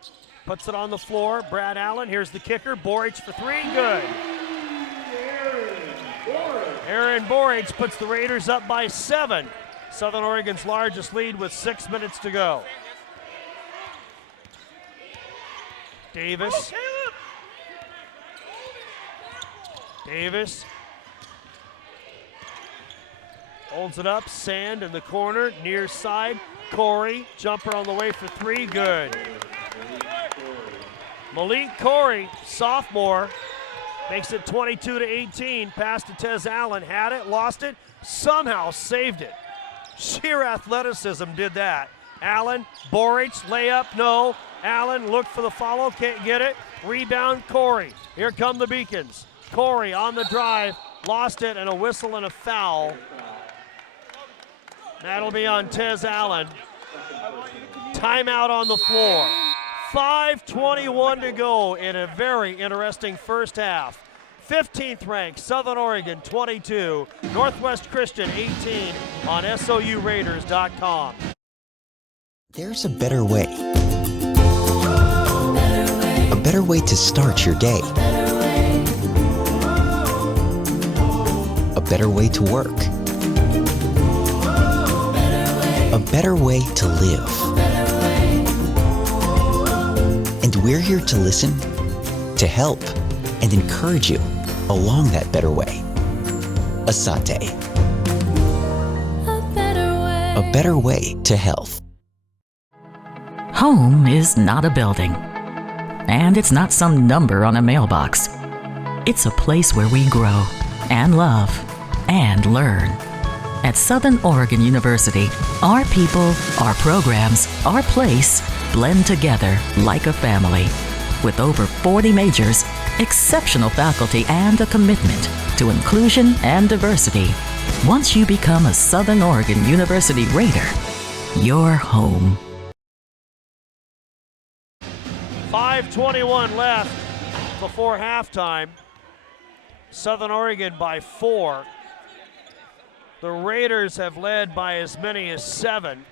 Puts it on the floor. Brad Allen, here's the kicker. Boric for 3, good. Aaron Boric puts the Raiders up by 7. Southern Oregon's largest lead with 6 minutes to go. Davis. Davis holds it up. Sand in the corner, near side. Corey, jumper on the way for 3, good. Malik Corey, sophomore, makes it 22-18. Pass to Tez Allen, had it, lost it, somehow saved it. Sheer athleticism did that. Allen, Boric, layup, no. Allen looked for the follow, can't get it. Rebound, Corey. Here come the Beacons. Corey on the drive, lost it, and a whistle and a foul. That'll be on Tez Allen. Timeout on the floor. 5:21 to go in a very interesting first half. 15th ranked Southern Oregon 22, Northwest Christian 18 on SOURaiders.com. There's a better way. A better way to start your day. A better way to work. A better way to live. And we're here to listen, to help, and encourage you along that better way. Asante. A better way to health. Home is not a building, and it's not some number on a mailbox. It's a place where we grow and love and learn. At Southern Oregon University, our people, our programs, our place blend together like a family. With over 40 majors, exceptional faculty, and a commitment to inclusion and diversity, once you become a Southern Oregon University Raider, you're home. 5:21 left before halftime. Southern Oregon by 4. The Raiders have led by as many as 7.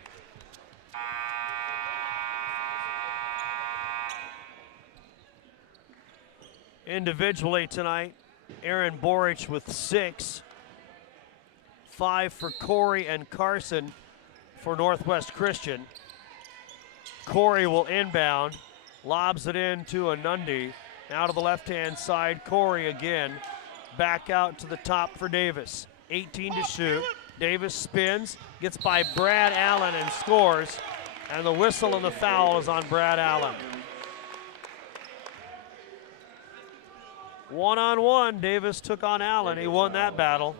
Individually tonight, Aaron Boric with 6. 5 for Corey and Carson for Northwest Christian. Corey will inbound, lobs it in to Anundi. Now to the left-hand side, Corey again. Back out to the top for Davis. 18 to shoot. Davis spins, gets by Brad Allen and scores. And the whistle and the foul is on Brad Allen. One-on-one, Davis took on Allen. He won that battle.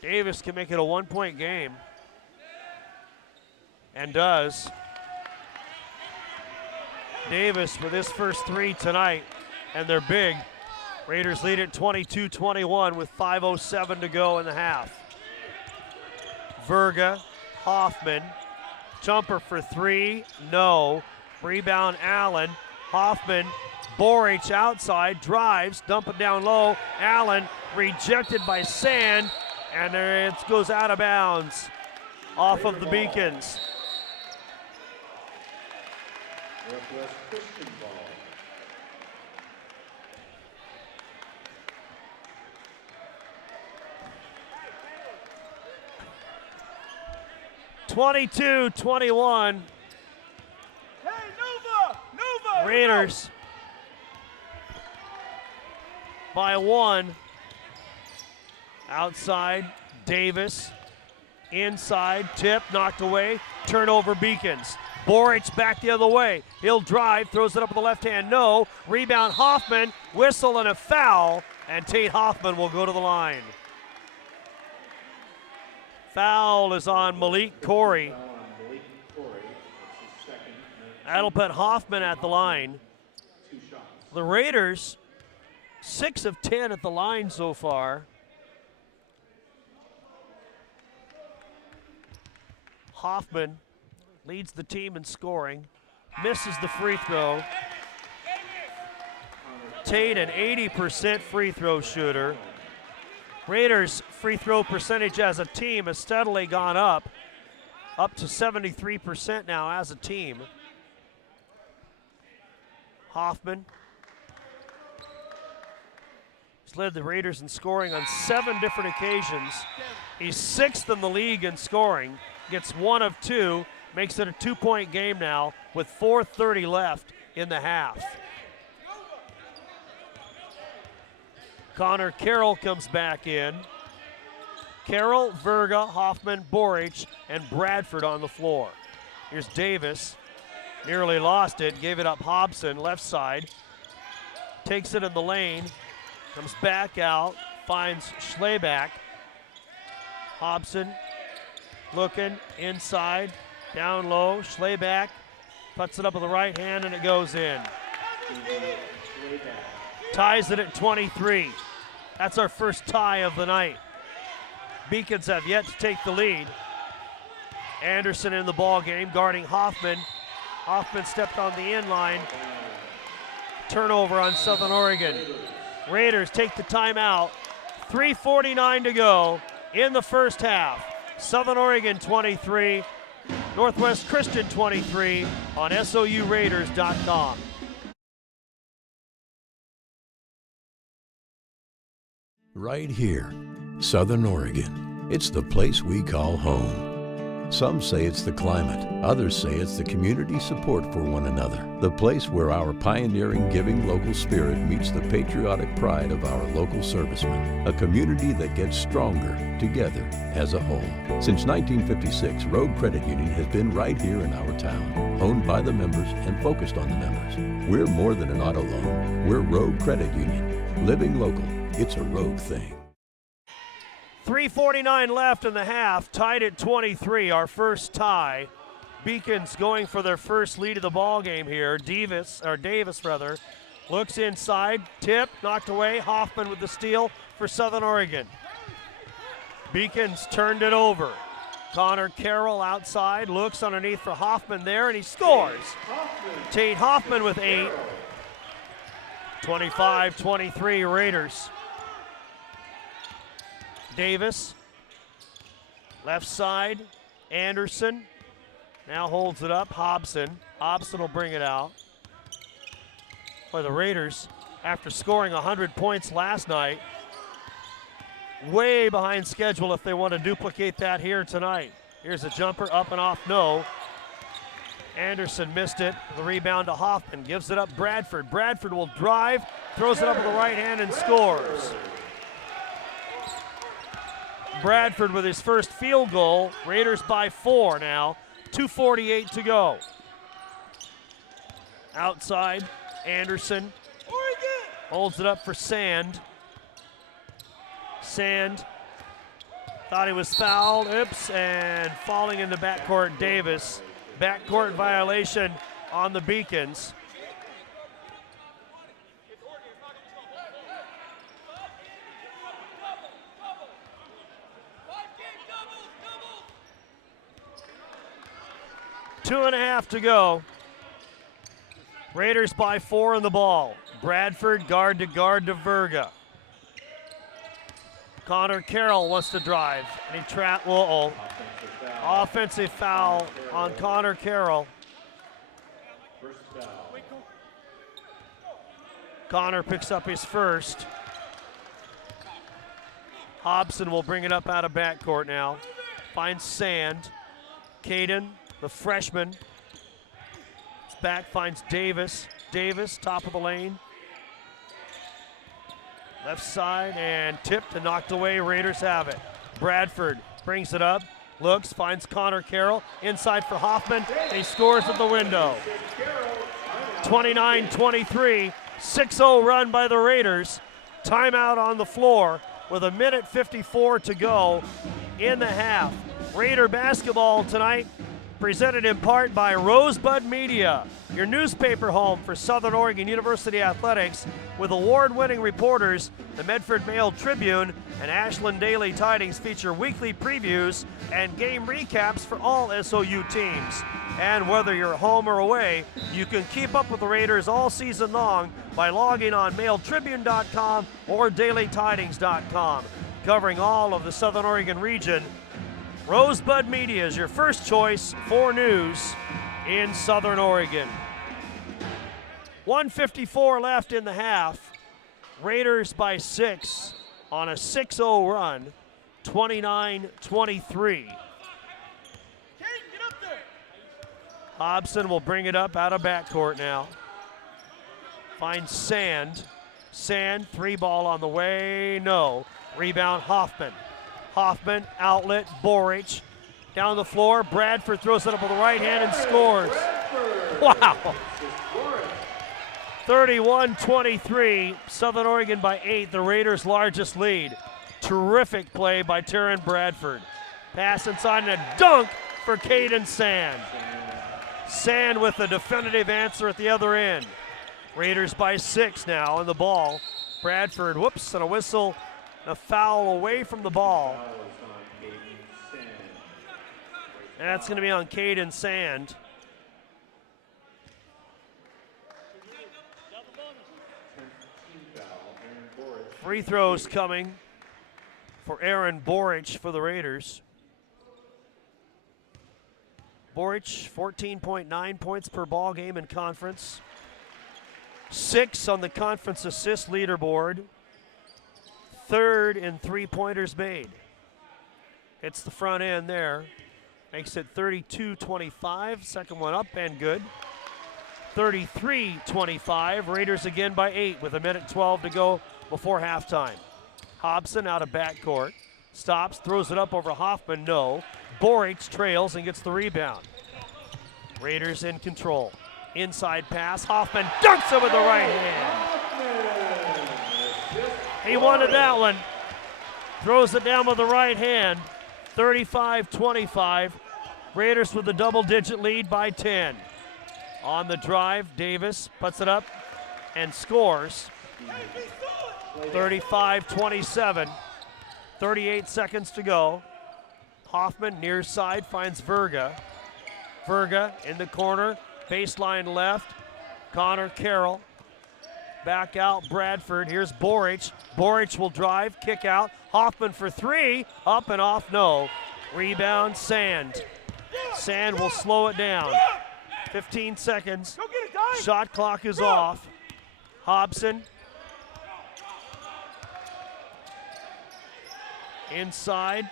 Davis can make it a 1-point game. And does. Davis with his first 3 tonight, and they're big. Raiders lead at 22-21 with 5:07 to go in the half. Verga, Hoffman, jumper for 3, no. Rebound Allen, Hoffman, Boric outside, drives, dump it down low. Allen rejected by Sand, and there it goes out of bounds off of the Beacons. Northwest Christian ball. (22-21). Hey, Nova! Raiders by 1. Outside, Davis. Inside, tip, knocked away. Turnover, Beacons. Boric back the other way. He'll drive, throws it up with the left hand, no. Rebound, Hoffman, whistle and a foul, and Tate Hoffman will go to the line. Foul is on Malik Corey. That'll put Hoffman at the line. The Raiders, 6 of 10 at the line so far. Hoffman leads the team in scoring, misses the free throw. Tate, an 80% free throw shooter. Raiders' free throw percentage as a team has steadily gone up to 73% now as a team. Hoffman. He's led the Raiders in scoring on 7 different occasions. He's 6th in the league in scoring. Gets 1 of 2. Makes it a 2-point game now with 4:30 left in the half. Connor Carroll comes back in. Carroll, Verga, Hoffman, Boric, and Bradford on the floor. Here's Davis. Nearly lost it, gave it up Hobson, left side. Takes it in the lane, comes back out, finds Schleback. Hobson looking inside, down low, Schleback puts it up with the right hand and it goes in. Ties it at 23. That's our first tie of the night. Beacons have yet to take the lead. Anderson in the ball game, guarding Hoffman. Hoffman stepped on the inline. Turnover on Southern Oregon. Raiders take the timeout. 3:49 to go in the first half. Southern Oregon 23, Northwest Christian 23 on SOURaiders.com. Right here, Southern Oregon. It's the place we call home. Some say it's the climate, others say it's the community support for one another. The place where our pioneering, giving local spirit meets the patriotic pride of our local servicemen. A community that gets stronger together as a whole. Since 1956, Road Credit Union has been right here in our town, owned by the members and focused on the members. We're more than an auto loan. We're Road Credit Union. Living local. It's a road thing. 3:49 left in the half, tied at 23, our first tie. Beacons going for their first lead of the ball game here. Davis looks inside, tip, knocked away. Hoffman with the steal for Southern Oregon. Beacons turned it over. Connor Carroll outside, looks underneath for Hoffman there, and he scores. Tate Hoffman with 8. 25-23 Raiders. Davis, left side, Anderson, now holds it up, Hobson. Hobson will bring it out. Boy, the Raiders, after scoring 100 points last night, way behind schedule if they want to duplicate that here tonight. Here's a jumper, up and off, no. Anderson missed it, the rebound to Hoffman, gives it up Bradford. Bradford will drive, throws it up with the right hand and scores. Bradford with his first field goal. Raiders by 4 now. 2:48 to go. Outside, Anderson holds it up for Sand. Sand thought he was fouled. Oops, and falling in the backcourt, Davis. Backcourt violation on the Beacons. Two and a half to go. Raiders by 4 in the ball. Bradford guard to Verga. Connor Carroll wants to drive. And he offensive foul on Connor Carroll. Connor picks up his first. Hobson will bring it up out of backcourt now. Finds Sand. Caden, the freshman, is back, finds Davis. Davis, top of the lane. Left side and tipped and knocked away. Raiders have it. Bradford brings it up, looks, finds Connor Carroll. Inside for Hoffman, and he scores at the window. 29-23, 6-0 run by the Raiders. Timeout on the floor with 1:54 to go in the half. Raider basketball tonight presented in part by Rosebud Media, your newspaper home for Southern Oregon University athletics, with award-winning reporters. The Medford Mail Tribune and Ashland Daily Tidings feature weekly previews and game recaps for all SOU teams. And whether you're home or away, you can keep up with the Raiders all season long by logging on mailtribune.com or dailytidings.com. Covering all of the Southern Oregon region, Rosebud Media is your first choice for news in Southern Oregon. 1:54 left in the half. Raiders by 6 on a 6-0 run, 29-23. Hobson will bring it up out of backcourt now. Finds Sand. Sand, 3-ball on the way, no. Rebound, Hoffman. Hoffman, outlet, Boric. Down the floor, Bradford throws it up with the right hand and scores. Wow. 31-23, Southern Oregon by 8, the Raiders' largest lead. Terrific play by Terran Bradford. Pass inside and a dunk for Caden Sand. Sand with the definitive answer at the other end. Raiders by 6 now in the ball. Bradford, whoops, and a whistle, a foul away from the ball. And that's going to be on Caden Sand. Free throws coming for Aaron Boric for the Raiders. Boric, 14.9 points per ball game in conference. 6 on the conference assist leaderboard. 3rd in three-pointers made. Hits the front end there. Makes it 32-25. Second one up and good. 33-25. Raiders again by 8 with 1:12 to go before halftime. Hobson out of backcourt. Stops, throws it up over Hoffman, no. Boric trails and gets the rebound. Raiders in control. Inside pass, Hoffman dunks it with the right hand. He wanted that one. Throws it down with the right hand. 35-25. Raiders with a double-digit lead by 10. On the drive, Davis puts it up and scores. 35-27. 38 seconds to go. Hoffman near side finds Verga. Verga in the corner, baseline left. Connor Carroll. Back out Bradford. Here's Boric. Boric will drive, kick out. Hoffman for 3. Up and off, no. Rebound, Sand. Sand will slow it down. 15 seconds. Shot clock is off. Hobson. Inside.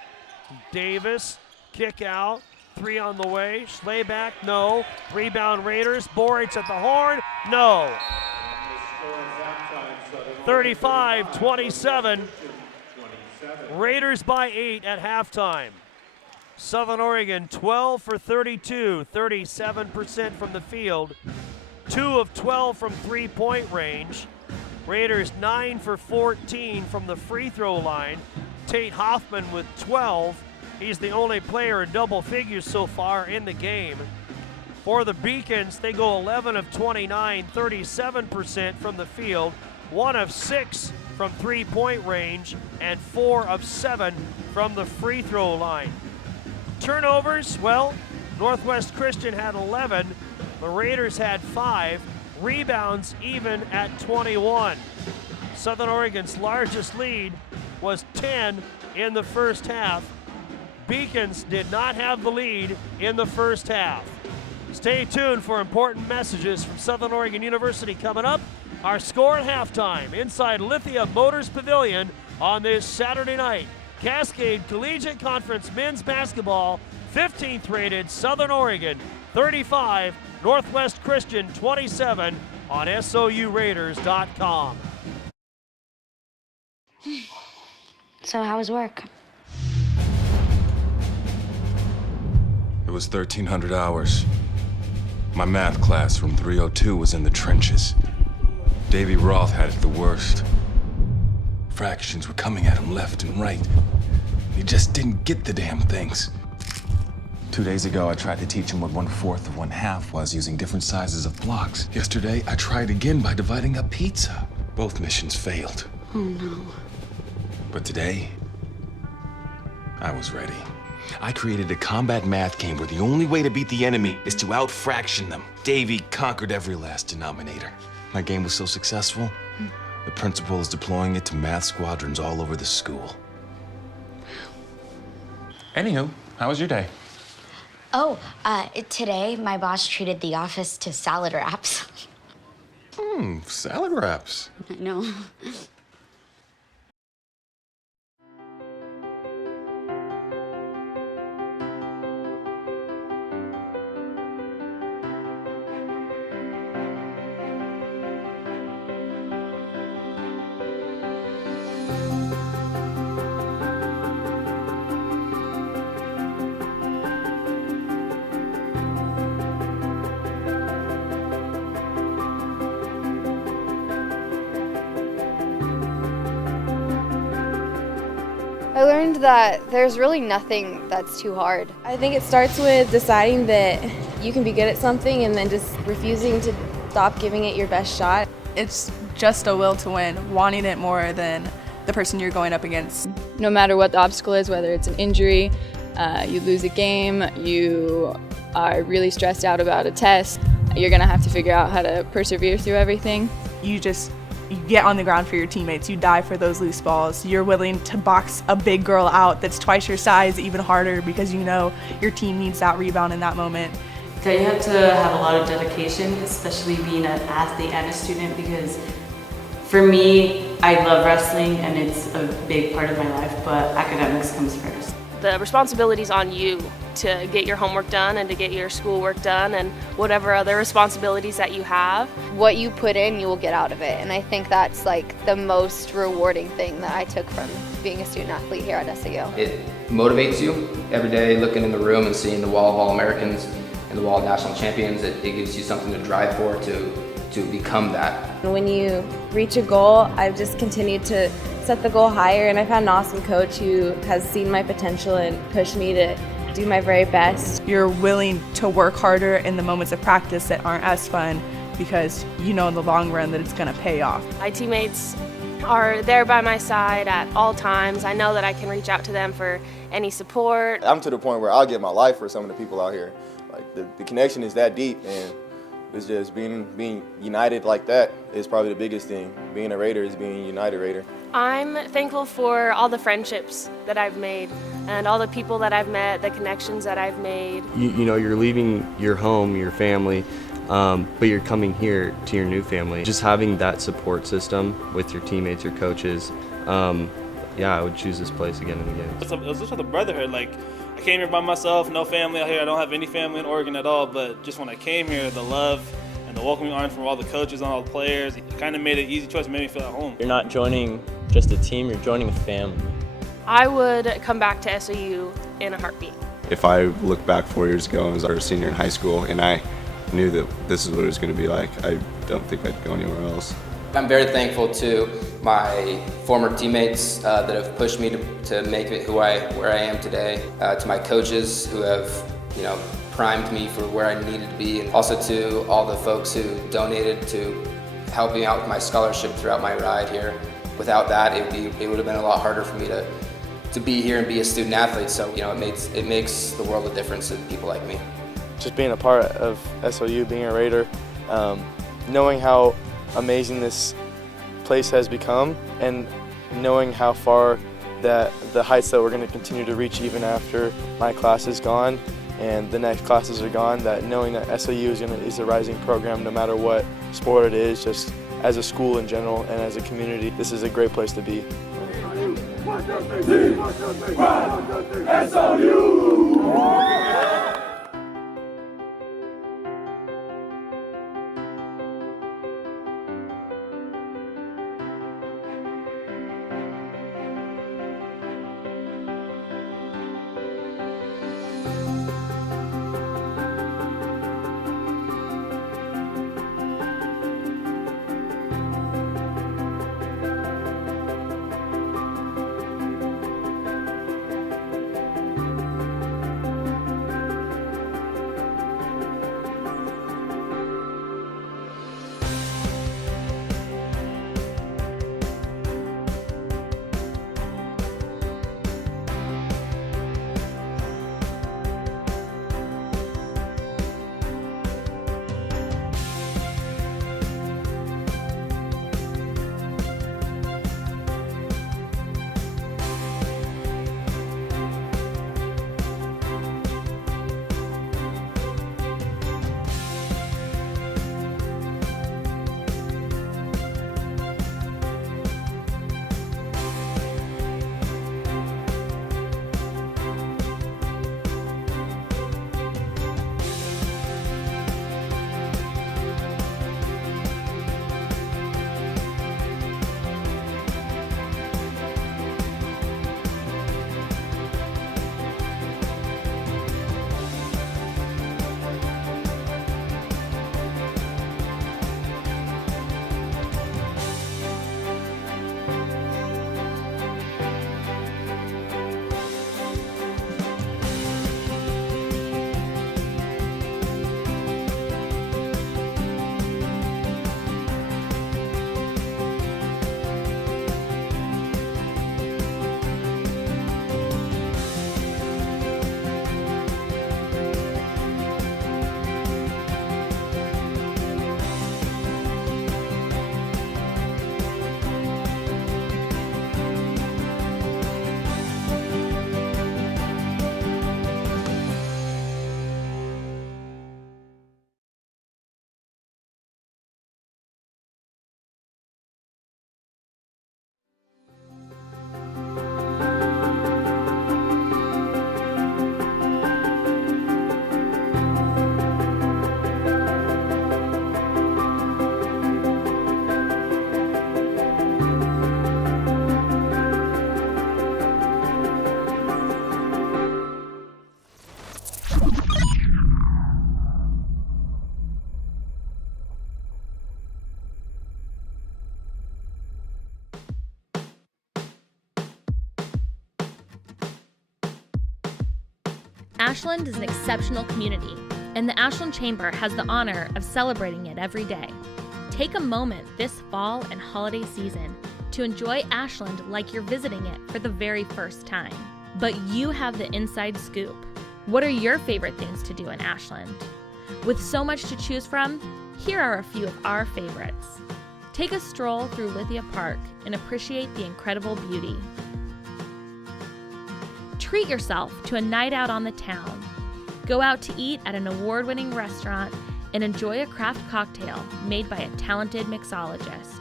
Davis. Kick out. 3 on the way. Schlayback, no. Rebound Raiders. Boric at the horn, no. 35-27. Raiders by 8 at halftime. Southern Oregon 12 for 32, 37% from the field. 2 of 12 from three-point range. Raiders 9 for 14 from the free throw line. Tate Hoffman with 12. He's the only player in double figures so far in the game. For the Beacons, they go 11 of 29, 37% from the field. 1 of 6 from three-point range and 4 of 7 from the free throw line. Turnovers, well, Northwest Christian had 11. The Raiders had 5. Rebounds even at 21. Southern Oregon's largest lead was 10 in the first half. Beacons did not have the lead in the first half. Stay tuned for important messages from Southern Oregon University coming up. Our score at halftime inside Lithia Motors Pavilion on this Saturday night. Cascade Collegiate Conference men's basketball, 15th rated Southern Oregon 35, Northwest Christian 27 on SOURaiders.com. So how was work? It was 1,300 hours. My math class from 302 was in the trenches. Davy Roth had it the worst. Fractions were coming at him left and right. He just didn't get the damn things. 2 days ago, I tried to teach him what 1/4 of 1/2 was using different sizes of blocks. Yesterday, I tried again by dividing up pizza. Both missions failed. Oh no. But today, I was ready. I created a combat math game where the only way to beat the enemy is to out-fraction them. Davy conquered every last denominator. My game was so successful, the principal is deploying it to math squadrons all over the school. Anywho, how was your day? Oh, today my boss treated the office to salad wraps. Salad wraps. I know. I learned that there's really nothing that's too hard. I think it starts with deciding that you can be good at something and then just refusing to stop giving it your best shot. It's just a will to win, wanting it more than the person you're going up against. No matter what the obstacle is, whether it's an injury, you lose a game, you are really stressed out about a test, you're going to have to figure out how to persevere through everything. You get on the ground for your teammates, you die for those loose balls. You're willing to box a big girl out that's twice your size even harder because you know your team needs that rebound in that moment. You have to have a lot of dedication, especially being an athlete and a student, because for me, I love wrestling and it's a big part of my life, but academics comes first. The responsibility's on you to get your homework done and to get your schoolwork done and whatever other responsibilities that you have. What you put in, you will get out of it. And I think that's like the most rewarding thing that I took from being a student athlete here at SOU. It motivates you every day, looking in the room and seeing the wall of All-Americans and the wall of national champions. It gives you something to drive for, to become that. When you reach a goal, I've just continued to set the goal higher, and I've had an awesome coach who has seen my potential and pushed me to do my very best. You're willing to work harder in the moments of practice that aren't as fun because you know in the long run that it's going to pay off. My teammates are there by my side at all times. I know that I can reach out to them for any support. I'm to the point where I'll give my life for some of the people out here. Like the connection is that deep, and it's just being united like that is probably the biggest thing. Being a Raider is being a United Raider. I'm thankful for all the friendships that I've made and all the people that I've met, the connections that I've made. You know, you're leaving your home, your family, but you're coming here to your new family. Just having that support system with your teammates, your coaches, yeah, I would choose this place again and again. It was just like a brotherhood. Like, I came here by myself, no family out here. I don't have any family in Oregon at all, but just when I came here, the love and the welcoming arms from all the coaches and all the players, it kind of made it an easy choice, made me feel at home. You're not joining just a team, you're joining a family. I would come back to SOU in a heartbeat. If I look back 4 years ago and was a senior in high school and I knew that this is what it was going to be like, I don't think I'd go anywhere else. I'm very thankful to my former teammates that have pushed me to make it where I am today, to my coaches who have, primed me for where I needed to be, and also to all the folks who donated to helping out with my scholarship throughout my ride here. Without that, it would have been a lot harder for me to be here and be a student athlete. So it makes the world of difference to people like me. Just being a part of SOU, being a Raider, knowing how amazing this place has become, and knowing how far that the heights that we're going to continue to reach even after my class is gone and the next classes are gone, that knowing that SOU is a rising program no matter what sport it is, just as a school in general and as a community, this is a great place to be. SOU! Ashland is an exceptional community, and the Ashland Chamber has the honor of celebrating it every day. Take a moment this fall and holiday season to enjoy Ashland like you're visiting it for the very first time. But you have the inside scoop. What are your favorite things to do in Ashland? With so much to choose from, here are a few of our favorites. Take a stroll through Lithia Park and appreciate the incredible beauty. Treat yourself to a night out on the town. Go out to eat at an award-winning restaurant and enjoy a craft cocktail made by a talented mixologist.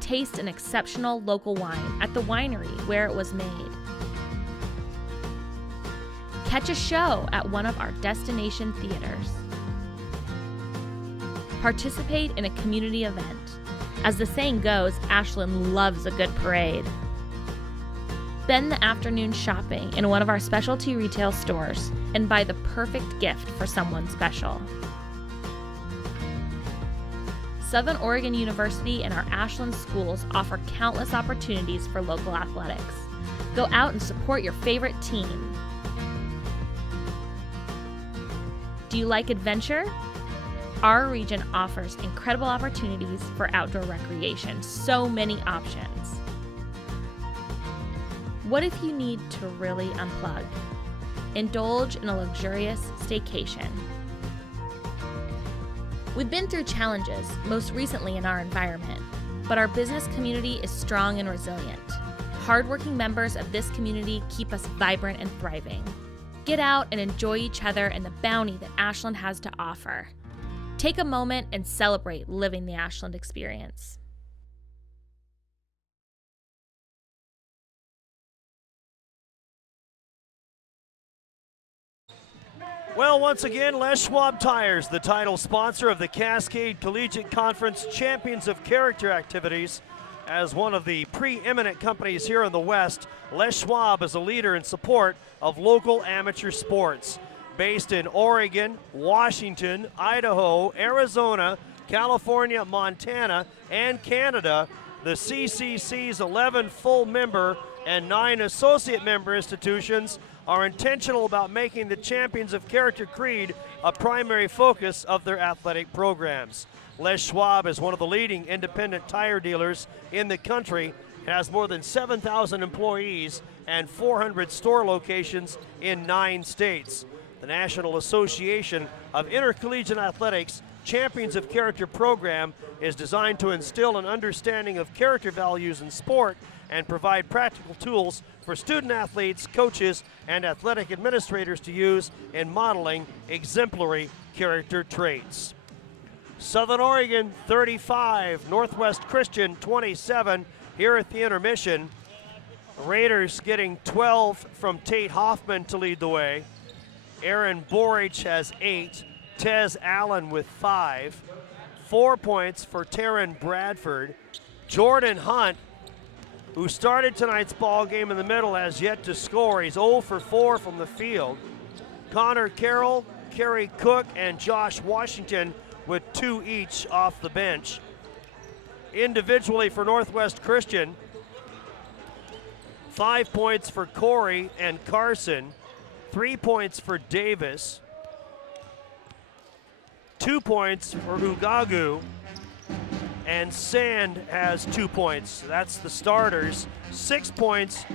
Taste an exceptional local wine at the winery where it was made. Catch a show at one of our destination theaters. Participate in a community event. As the saying goes, Ashland loves a good parade. Spend the afternoon shopping in one of our specialty retail stores and buy the perfect gift for someone special. Southern Oregon University and our Ashland schools offer countless opportunities for local athletics. Go out and support your favorite team. Do you like adventure? Our region offers incredible opportunities for outdoor recreation, so many options. What if you need to really unplug? Indulge in a luxurious staycation. We've been through challenges, most recently in our environment, but our business community is strong and resilient. Hardworking members of this community keep us vibrant and thriving. Get out and enjoy each other and the bounty that Ashland has to offer. Take a moment and celebrate living the Ashland experience. Well, once again, Les Schwab Tires, the title sponsor of the Cascade Collegiate Conference Champions of Character activities. As one of the preeminent companies here in the West, Les Schwab is a leader in support of local amateur sports. Based in Oregon, Washington, Idaho, Arizona, California, Montana, and Canada, the CCC's 11 full member and 9 associate member institutions are intentional about making the Champions of Character Creed a primary focus of their athletic programs. Les Schwab is one of the leading independent tire dealers in the country. It has more than 7,000 employees and 400 store locations in 9 states. The National Association of Intercollegiate Athletics Champions of Character program is designed to instill an understanding of character values in sport and provide practical tools for student athletes, coaches, and athletic administrators to use in modeling exemplary character traits. Southern Oregon 35, Northwest Christian 27 here at the intermission. The Raiders getting 12 from Tate Hoffman to lead the way. Aaron Borich has 8, Tez Allen with 5, 4 points for Taryn Bradford. Jordan Hunt, who started tonight's ball game in the middle, has yet to score. He's 0 for 4 from the field. Connor Carroll, Kerry Cook, and Josh Washington with 2 each off the bench. Individually for Northwest Christian, 5 points for Corey and Carson, 3 points for Davis, 2 points for Ugagu, and Sand has 2 points. That's the starters. 6 points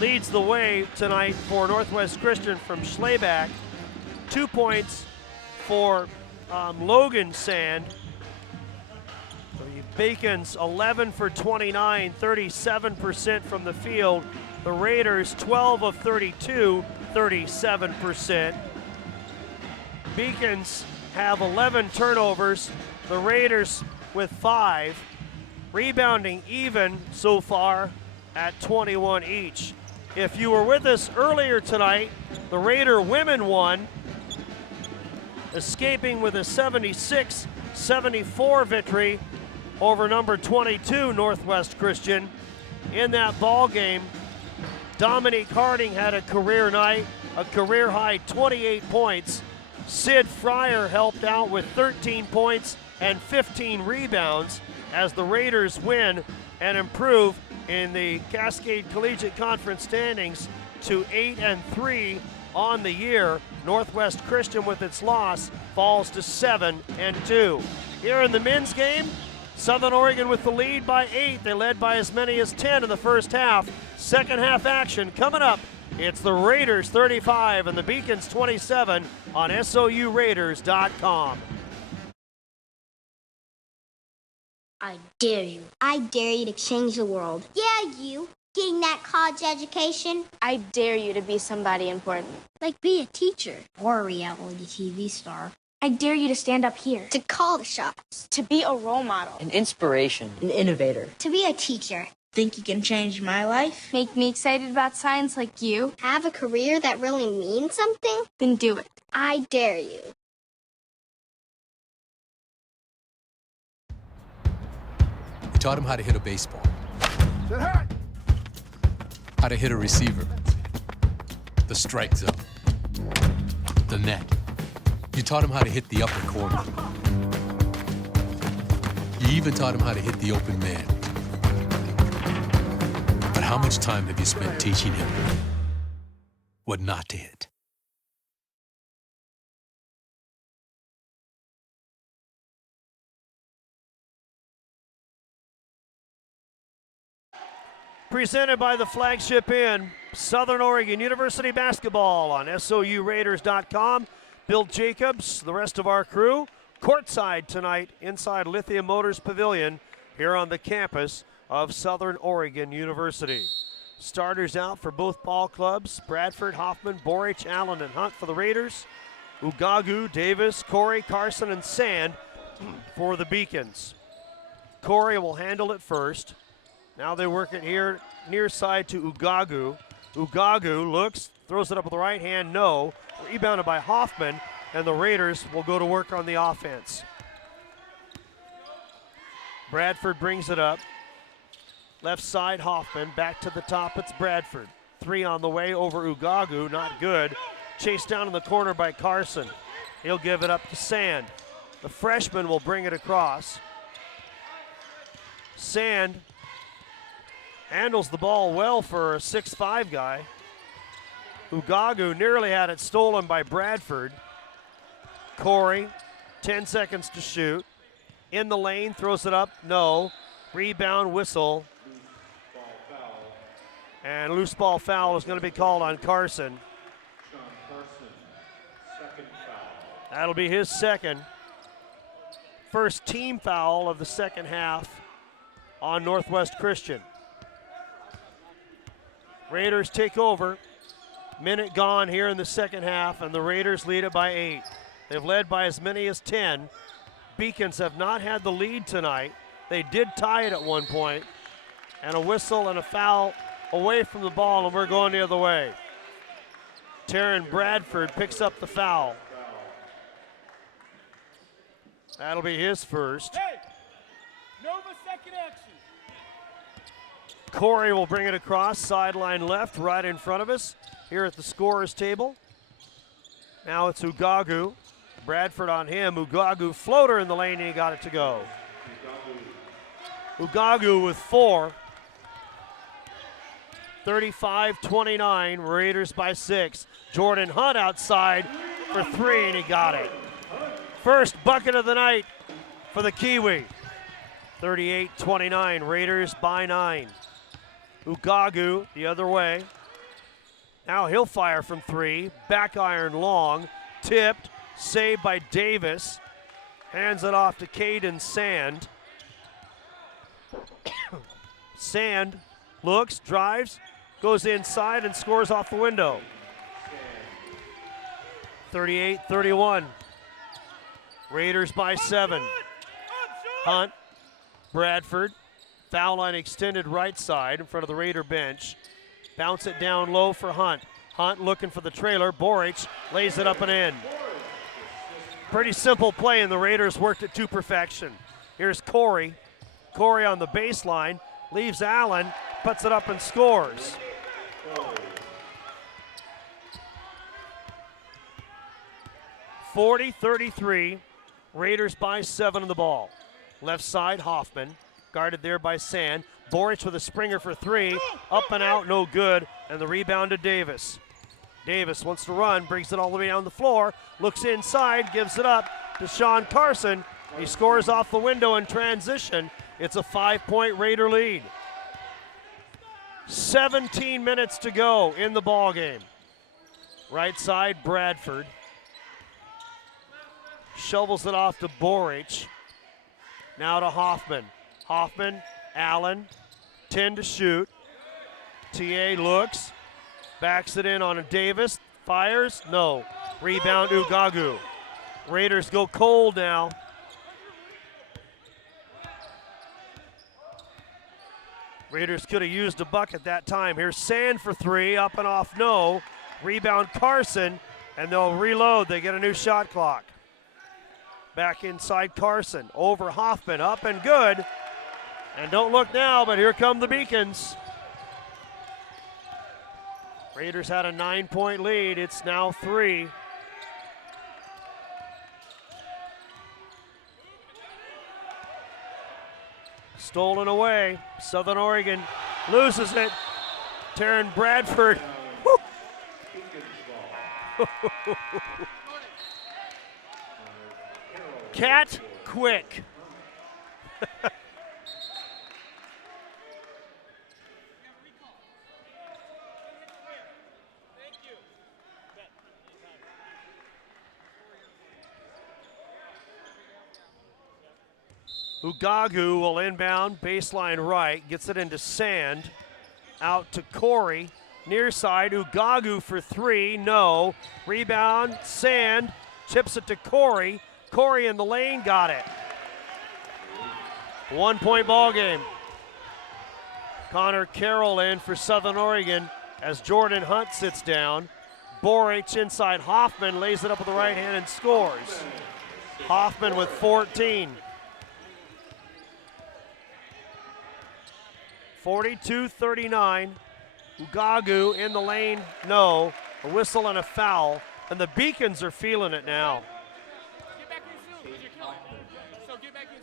leads the way tonight for Northwest Christian from Schleyback. 2 points for Logan Sand. Bacon's 11 for 29, 37% from the field. The Raiders 12 of 32, 37%. Beacons have 11 turnovers. The Raiders with 5. Rebounding even so far at 21 each. If you were with us earlier tonight, the Raider women won, escaping with a 76-74 victory over number 22 Northwest Christian. In that ball game, Dominique Harding had a career night, a career high 28 points. Sid Fryer helped out with 13 points and 15 rebounds as the Raiders win and improve in the Cascade Collegiate Conference standings to 8-3 on the year. Northwest Christian, with its loss, falls to 7-2. Here in the men's game, Southern Oregon with the lead by 8. They led by as many as 10 in the first half. Second half action coming up. It's the Raiders 35 and the Beacons 27 on SOURaiders.com. I dare you. I dare you to change the world. Yeah, you. Getting that college education. I dare you to be somebody important. Like be a teacher. Or a reality TV star. I dare you to stand up here. To call the shots. To be a role model. An inspiration. An innovator. To be a teacher. Think you can change my life? Make me excited about science like you? Have a career that really means something? Then do it. I dare you. We taught him how to hit a baseball. How to hit a receiver. The strike zone. The net. You taught him how to hit the upper corner. You even taught him how to hit the open man. But how much time have you spent teaching him what not to hit? Presented by the flagship inn, Southern Oregon University basketball on SOURaiders.com. Bill Jacobs, the rest of our crew, courtside tonight inside Lithium Motors Pavilion here on the campus of Southern Oregon University. Starters out for both ball clubs: Bradford, Hoffman, Borich, Allen, and Hunt for the Raiders. Ugagu, Davis, Corey, Carson, and Sand for the Beacons. Corey will handle it first. Now they work it here near side to Ugagu. Ugagu looks, throws it up with the right hand, no. Rebounded by Hoffman, and the Raiders will go to work on the offense. Bradford brings it up. Left side, Hoffman. Back to the top, it's Bradford. 3 on the way over Ugagu, not good. Chased down in the corner by Carson. He'll give it up to Sand. The freshman will bring it across. Sand handles the ball well for a 6'5" guy. Ugagu nearly had it stolen by Bradford. Corey, 10 seconds to shoot. In the lane, throws it up, no. Rebound, whistle. And loose ball foul is going to be called on Carson. That'll be his second. First team foul of the second half on Northwest Christian. Raiders take over. Minute gone here in the second half, and the Raiders lead it by 8. They've led by as many as 10. Beacons have not had the lead tonight. They did tie it at one point, and a whistle and a foul away from the ball, and we're going the other way. Taryn Bradford picks up the foul. That'll be his first. Nova second action. Corey will bring it across, sideline left, right in front of us, here at the scorer's table. Now it's Ugagu. Bradford on him. Ugagu floater in the lane, and he got it to go. Ugagu with 4. 35-29, Raiders by 6. Jordan Hunt outside for 3, and he got it. First bucket of the night for the Kiwi. 38-29, Raiders by 9. Ugagu the other way. Now he'll fire from 3. Back iron long. Tipped. Saved by Davis. Hands it off to Caden Sand. Sand looks, drives, goes inside and scores off the window. 38-31. Raiders by 7. Hunt, Bradford. Foul line extended right side in front of the Raider bench. Bounce it down low for Hunt. Hunt looking for the trailer. Borich lays it up and in. Pretty simple play, and the Raiders worked it to perfection. Here's Corey. Corey on the baseline. Leaves Allen. Puts it up and scores. (40-33). Raiders by 7 on the ball. Left side, Hoffman. Guarded there by Sand. Boric with a springer for three. Up and out, no good. And the rebound to Davis. Davis wants to run, brings it all the way down the floor, looks inside, gives it up to Sean Carson. He scores off the window in transition. It's a 5-point Raider lead. 17 minutes to go in the ball game. Right side, Bradford. Shovels it off to Boric. Now to Hoffman. Hoffman, Allen, 10 to shoot. TA looks, backs it in on a Davis, fires, no. Rebound, Ugagu. Raiders go cold now. Raiders could have used a bucket that time. Here's Sand for three, up and off, no. Rebound Carson, and they'll reload. They get a new shot clock. Back inside Carson, over Hoffman, up and good. And don't look now, but here come the Beacons. Raiders had a 9-point lead. It's now 3. Stolen away. Southern Oregon loses it. Taryn Bradford. Cat quick. Ugagu will inbound, baseline right, gets it into Sand, out to Corey, near side, Ugagu for three, no. Rebound, Sand, chips it to Corey. Corey in the lane, got it. 1-point ball game. Connor Carroll in for Southern Oregon as Jordan Hunt sits down. Boric inside Hoffman, lays it up with the right hand and scores. Hoffman with 14. 42-39. Ugagu in the lane, no. A whistle and a foul, and the Beacons are feeling it now.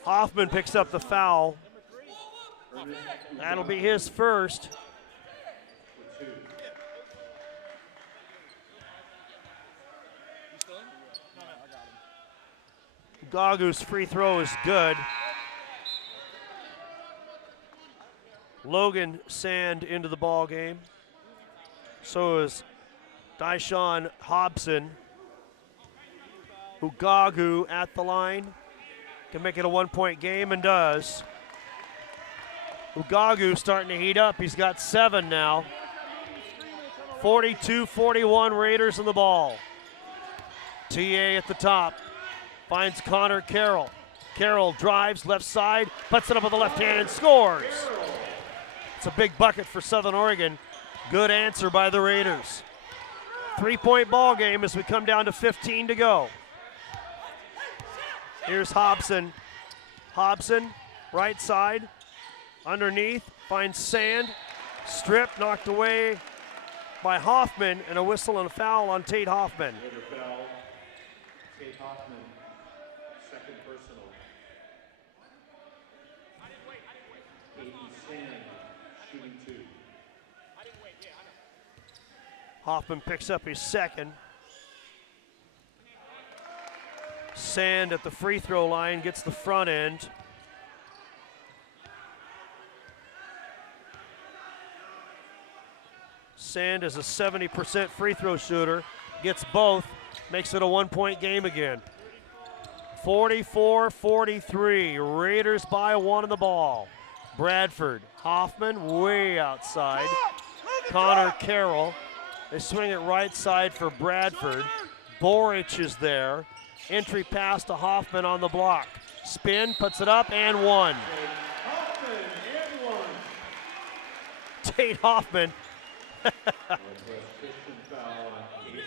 Hoffman picks up the foul. That'll be his first. Ugagu's free throw is good. Logan Sand into the ball game. So is Dyshawn Hobson. Ugagu at the line. Can make it a 1-point game and does. Ugagu starting to heat up. He's got 7 now. 42-41 Raiders in the ball. TA at the top. Finds Connor Carroll. Carroll drives left side, puts it up with the left hand and scores. It's a big bucket for Southern Oregon. Good answer by the Raiders. 3-point ball game as we come down to 15 to go. Here's Hobson. Hobson, right side, underneath, finds Sand. Strip knocked away by Hoffman, and a whistle and a foul on Tate Hoffman. Tate Hoffman, second personal. Katie Sand, shooting 2. Hoffman picks up his second. Sand at the free throw line gets the front end. Sand is a 70% free throw shooter, gets both, makes it a 1-point game again. 44-43, Raiders by 1 in the ball. Bradford, Hoffman way outside. Connor Carroll, they swing it right side for Bradford. Boric is there. Entry pass to Hoffman on the block. Spin, puts it up, and 1. Tate Hoffman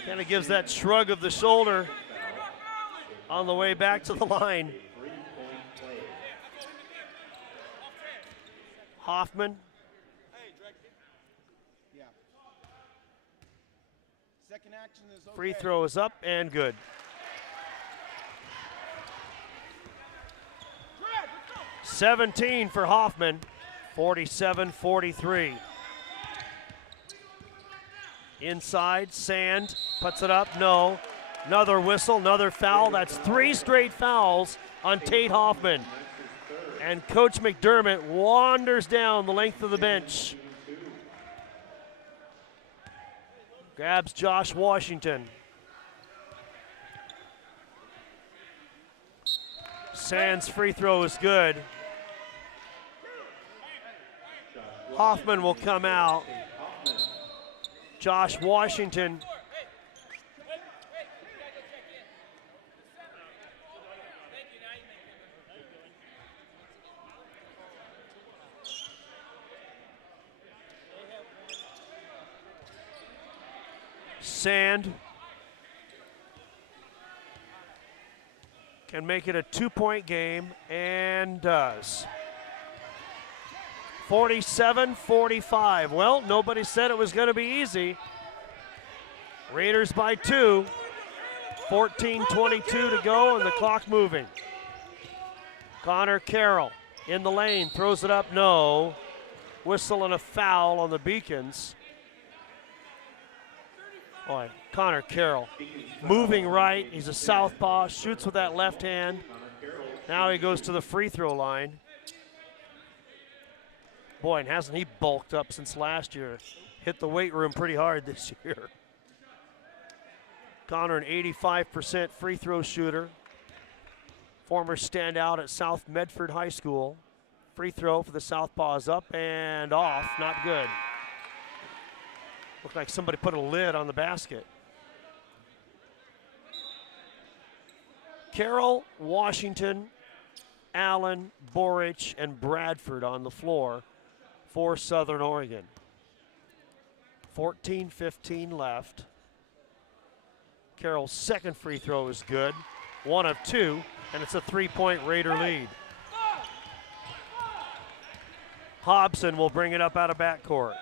kind of gives that shrug of the shoulder on the way back to the line. Hoffman. Free throw is up and good. 17 for Hoffman, 47-43. Inside, Sand puts it up, no. Another whistle, another foul. That's 3 straight fouls on Tate Hoffman. And Coach McDermott wanders down the length of the bench. Grabs Josh Washington. Sand's free throw is good. Hoffman will come out. Josh Washington Sand can make it a 2-point game and does. 47-45. Well, nobody said it was going to be easy. Raiders by 2. 14-22 to go and the clock moving. Connor Carroll in the lane, throws it up, no. Whistle and a foul on the Beacons. Boy, Connor Carroll moving right. He's a southpaw, shoots with that left hand. Now he goes to the free throw line. Boy, and hasn't he bulked up since last year? Hit the weight room pretty hard this year. Connor, an 85% free throw shooter. Former standout at South Medford High School. Free throw for the southpaw is up and off, not good. Looked like somebody put a lid on the basket. Carroll, Washington, Allen, Borich, and Bradford on the floor for Southern Oregon. 14-15 left. Carroll's second free throw is good. 1 of 2, and it's a 3-point Raider lead. Hobson will bring it up out of backcourt.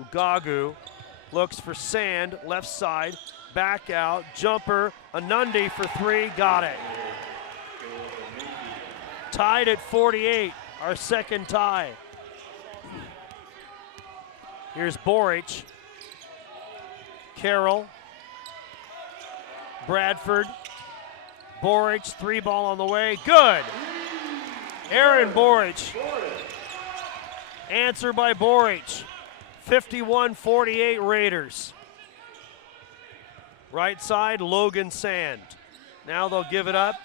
Ugagu looks for Sand, left side, back out, jumper, Anundi for 3, got it. Tied at 48, our second tie. Here's Borich, Carroll, Bradford, Borich, 3 ball on the way, good. Aaron Borich, answer by Borich. 51-48 Raiders. Right side, Logan Sand. Now they'll give it up.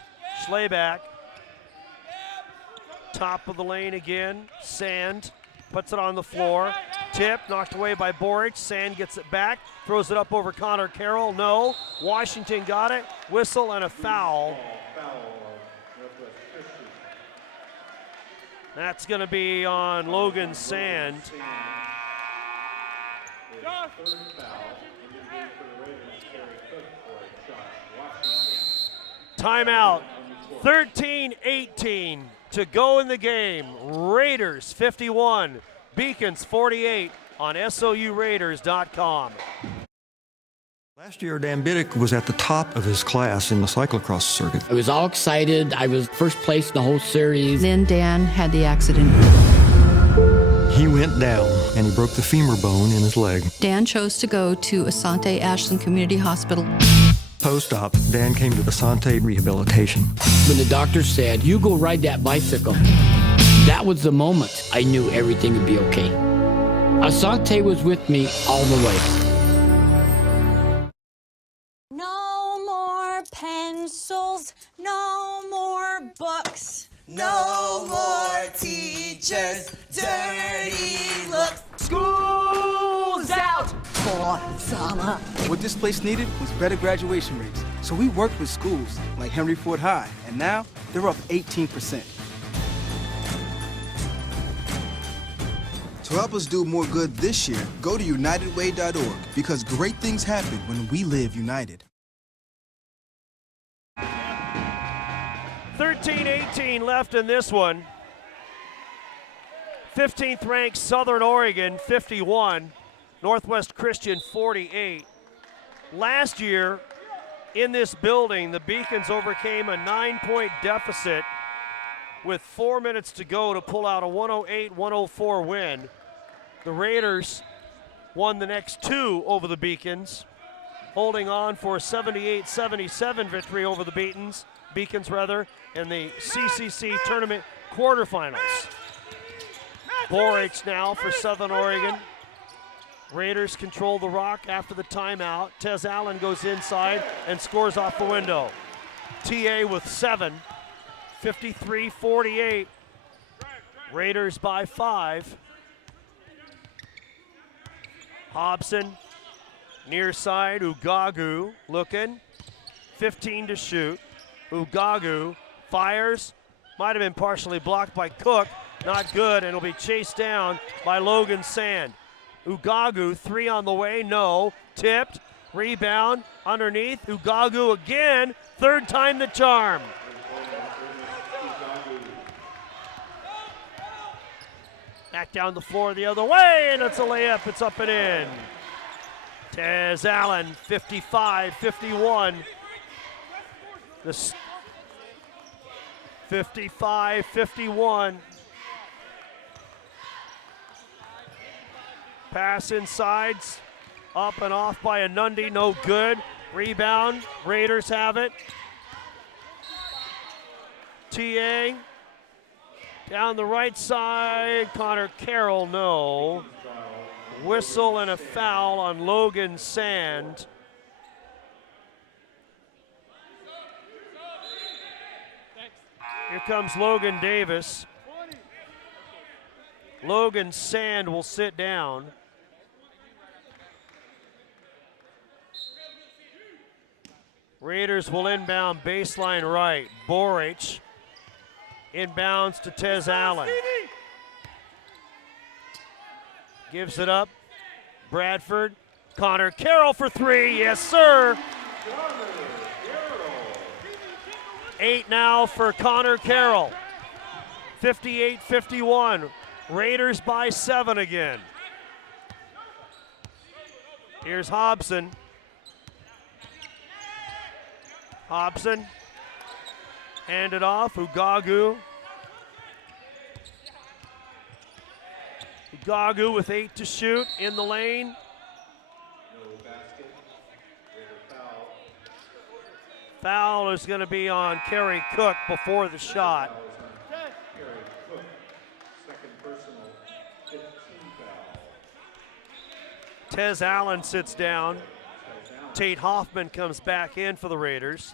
Schlayback. Top of the lane again. Sand puts it on the floor. Tip, knocked away by Borich. Sand gets it back. Throws it up over Connor Carroll. No. Washington got it. Whistle and a foul. That's going to be on Logan Sand. Third foul, individually for the Raiders, Terry Cook for Josh Washington. Timeout. 13-18 to go in the game. Raiders 51, Beacons 48 on SOURaiders.com. Last year, Dan Biddick was at the top of his class in the cyclocross circuit. I was all excited. I was first place in the whole series. Then Dan had the accident. He went down and he broke the femur bone in his leg. Dan chose to go to Asante Ashland Community Hospital. Post-op, Dan came to Asante Rehabilitation. When the doctor said, "You go ride that bicycle," that was the moment I knew everything would be okay. Asante was with me all the way. No more pencils, no more books, no more teachers, dirty looks. School's out! For summer. What this place needed was better graduation rates. So we worked with schools like Henry Ford High, and now they're up 18%. To help us do more good this year, go to unitedway.org because great things happen when we live united. 13-18 left in this one. 15th ranked Southern Oregon 51, Northwest Christian 48. Last year in this building, the Beacons overcame a 9-point deficit with 4 minutes to go to pull out a 108-104 win. The Raiders won the next two over the Beacons, holding on for a 78-77 victory over the Beacons in the CCC tournament quarterfinals. Borich now for Southern Oregon. Raiders control the rock after the timeout. Tez Allen goes inside and scores off the window. TA with 7, 53-48. Raiders by 5. Hobson, near side, Ugagu looking, 15 to shoot. Ugagu fires, might have been partially blocked by Cook, not good, and it'll be chased down by Logan Sand. Ugagu, 3 on the way, no, tipped, rebound, underneath, Ugagu again, third time the charm. Back down the floor the other way, and it's a layup, it's up and in. Tez Allen, 55-51. This 55-51. Pass inside, up and off by Anundi, no good. Rebound, Raiders have it. TA, down the right side, Connor Carroll, no. Whistle and a foul on Logan Sand. Here comes Logan Davis. Logan Sand will sit down. Raiders will inbound baseline right. Borich inbounds to Tez Allen. Gives it up. Bradford. Connor Carroll for 3. Yes, sir. 8 now for Connor Carroll. 58-51. Raiders by 7 again. Here's Hobson. Hobson. Hand it off. Ugagu. Ugagu with 8 to shoot in the lane. No basket. Raider foul. Foul is going to be on Kerry Cook before the shot. Kerry Cook, second personal, 15 foul. Tez Allen sits down. Tate Hoffman comes back in for the Raiders.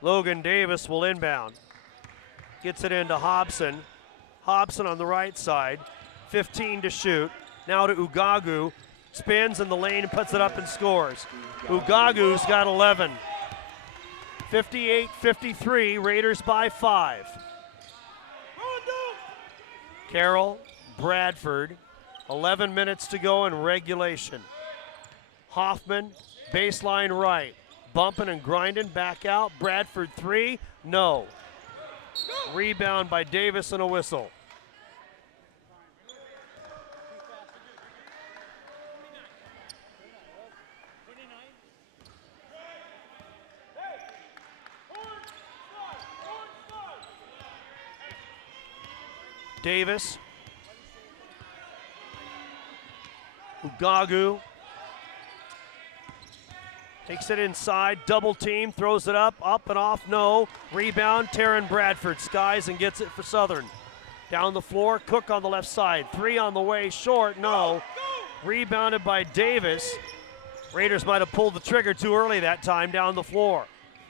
Logan Davis will inbound. Gets it into Hobson. Hobson on the right side. 15 to shoot. Now to Ugagu. Spins in the lane and puts it up and scores. Ugagu's got 11. 58-53, Raiders by 5. Carroll, Bradford, 11 minutes to go in regulation. Hoffman, baseline right. Bumping and grinding, back out. Bradford 3, no. Rebound by Davis and a whistle. Davis. Ugagu. Takes it inside, double team, throws it up and off, no. Rebound, Taryn Bradford skies and gets it for Southern. Down the floor, Cook on the left side. 3 on the way, short, no. Rebounded by Davis. Raiders might have pulled the trigger too early that time down the floor.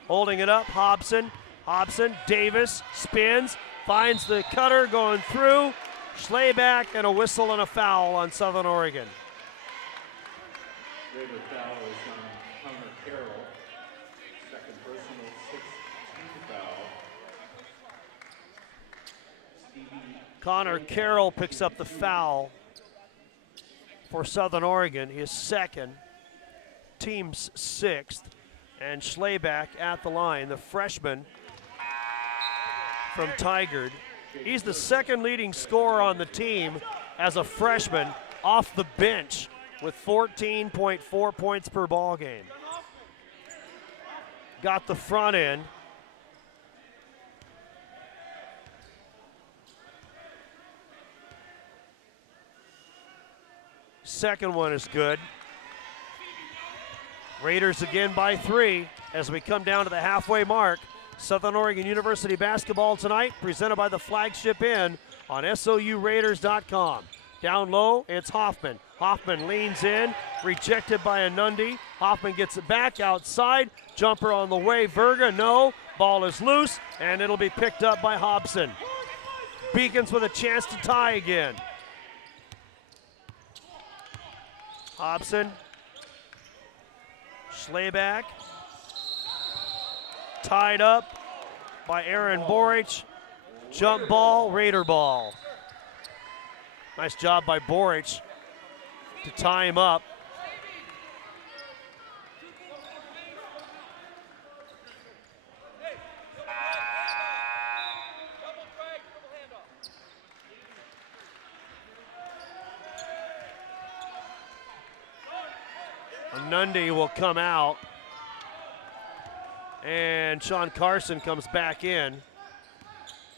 Holding it up, Hobson. Hobson, Davis, spins, finds the cutter going through. Schlayback and a whistle and a foul on Southern Oregon. Raider foul is on Connor Carroll. Second personal, 16 foul. Stevie Connor Carroll picks up the foul for Southern Oregon, his second, team's 6th, and Schlayback at the line, the freshman from Tigard. He's the second leading scorer on the team as a freshman off the bench with 14.4 points per ball game. Got the front end. second one is good. Raiders again by 3 as we come down to the halfway mark. Southern Oregon University basketball tonight, presented by the Flagship Inn on SOURaiders.com. Down low, it's Hoffman. Hoffman leans in, rejected by Anundi. Hoffman gets it back outside. Jumper on the way, Verga, no. Ball is loose, and it'll be picked up by Hobson. Beacons with a chance to tie again. Hobson. Schleback. Tied up by Aaron Boric. Jump ball, Raider ball. Nice job by Boric to tie him up. Anundi will come out. And Sean Carson comes back in.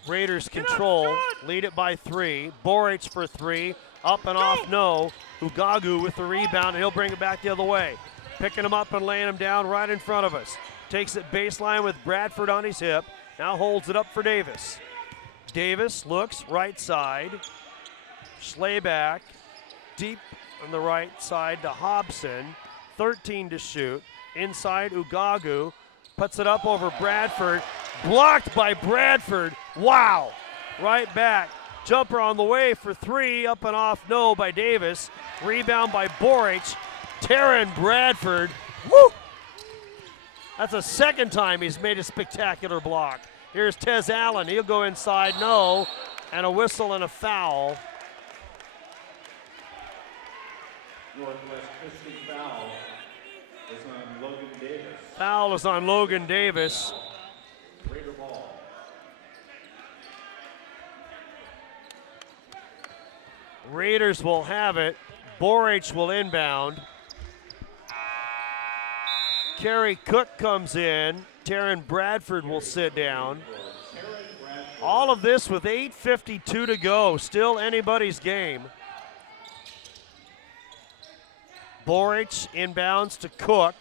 Raiders control, lead it by 3. Boric for 3, up and off, no. Ugagu with the rebound, and he'll bring it back the other way. Picking him up and laying him down right in front of us. Takes it baseline with Bradford on his hip. Now holds it up for Davis. Davis looks right side. Schleback deep on the right side to Hobson. 13 to shoot. Inside Ugagu. Puts it up over Bradford. Blocked by Bradford. Wow. Right back. Jumper on the way for 3. Up and off, no, by Davis. Rebound by Boric. Taryn Bradford. Woo! That's the second time he's made a spectacular block. Here's Tez Allen. He'll go inside, no. And a whistle and a foul. Northwest Christian foul is on Logan Davis. Foul is on Logan Davis. Raider ball. Raiders will have it. Boric will inbound. Kerry Cook comes in. Taryn Bradford will sit down. All of this with 8:52 to go. Still anybody's game. Boric inbounds to Cook.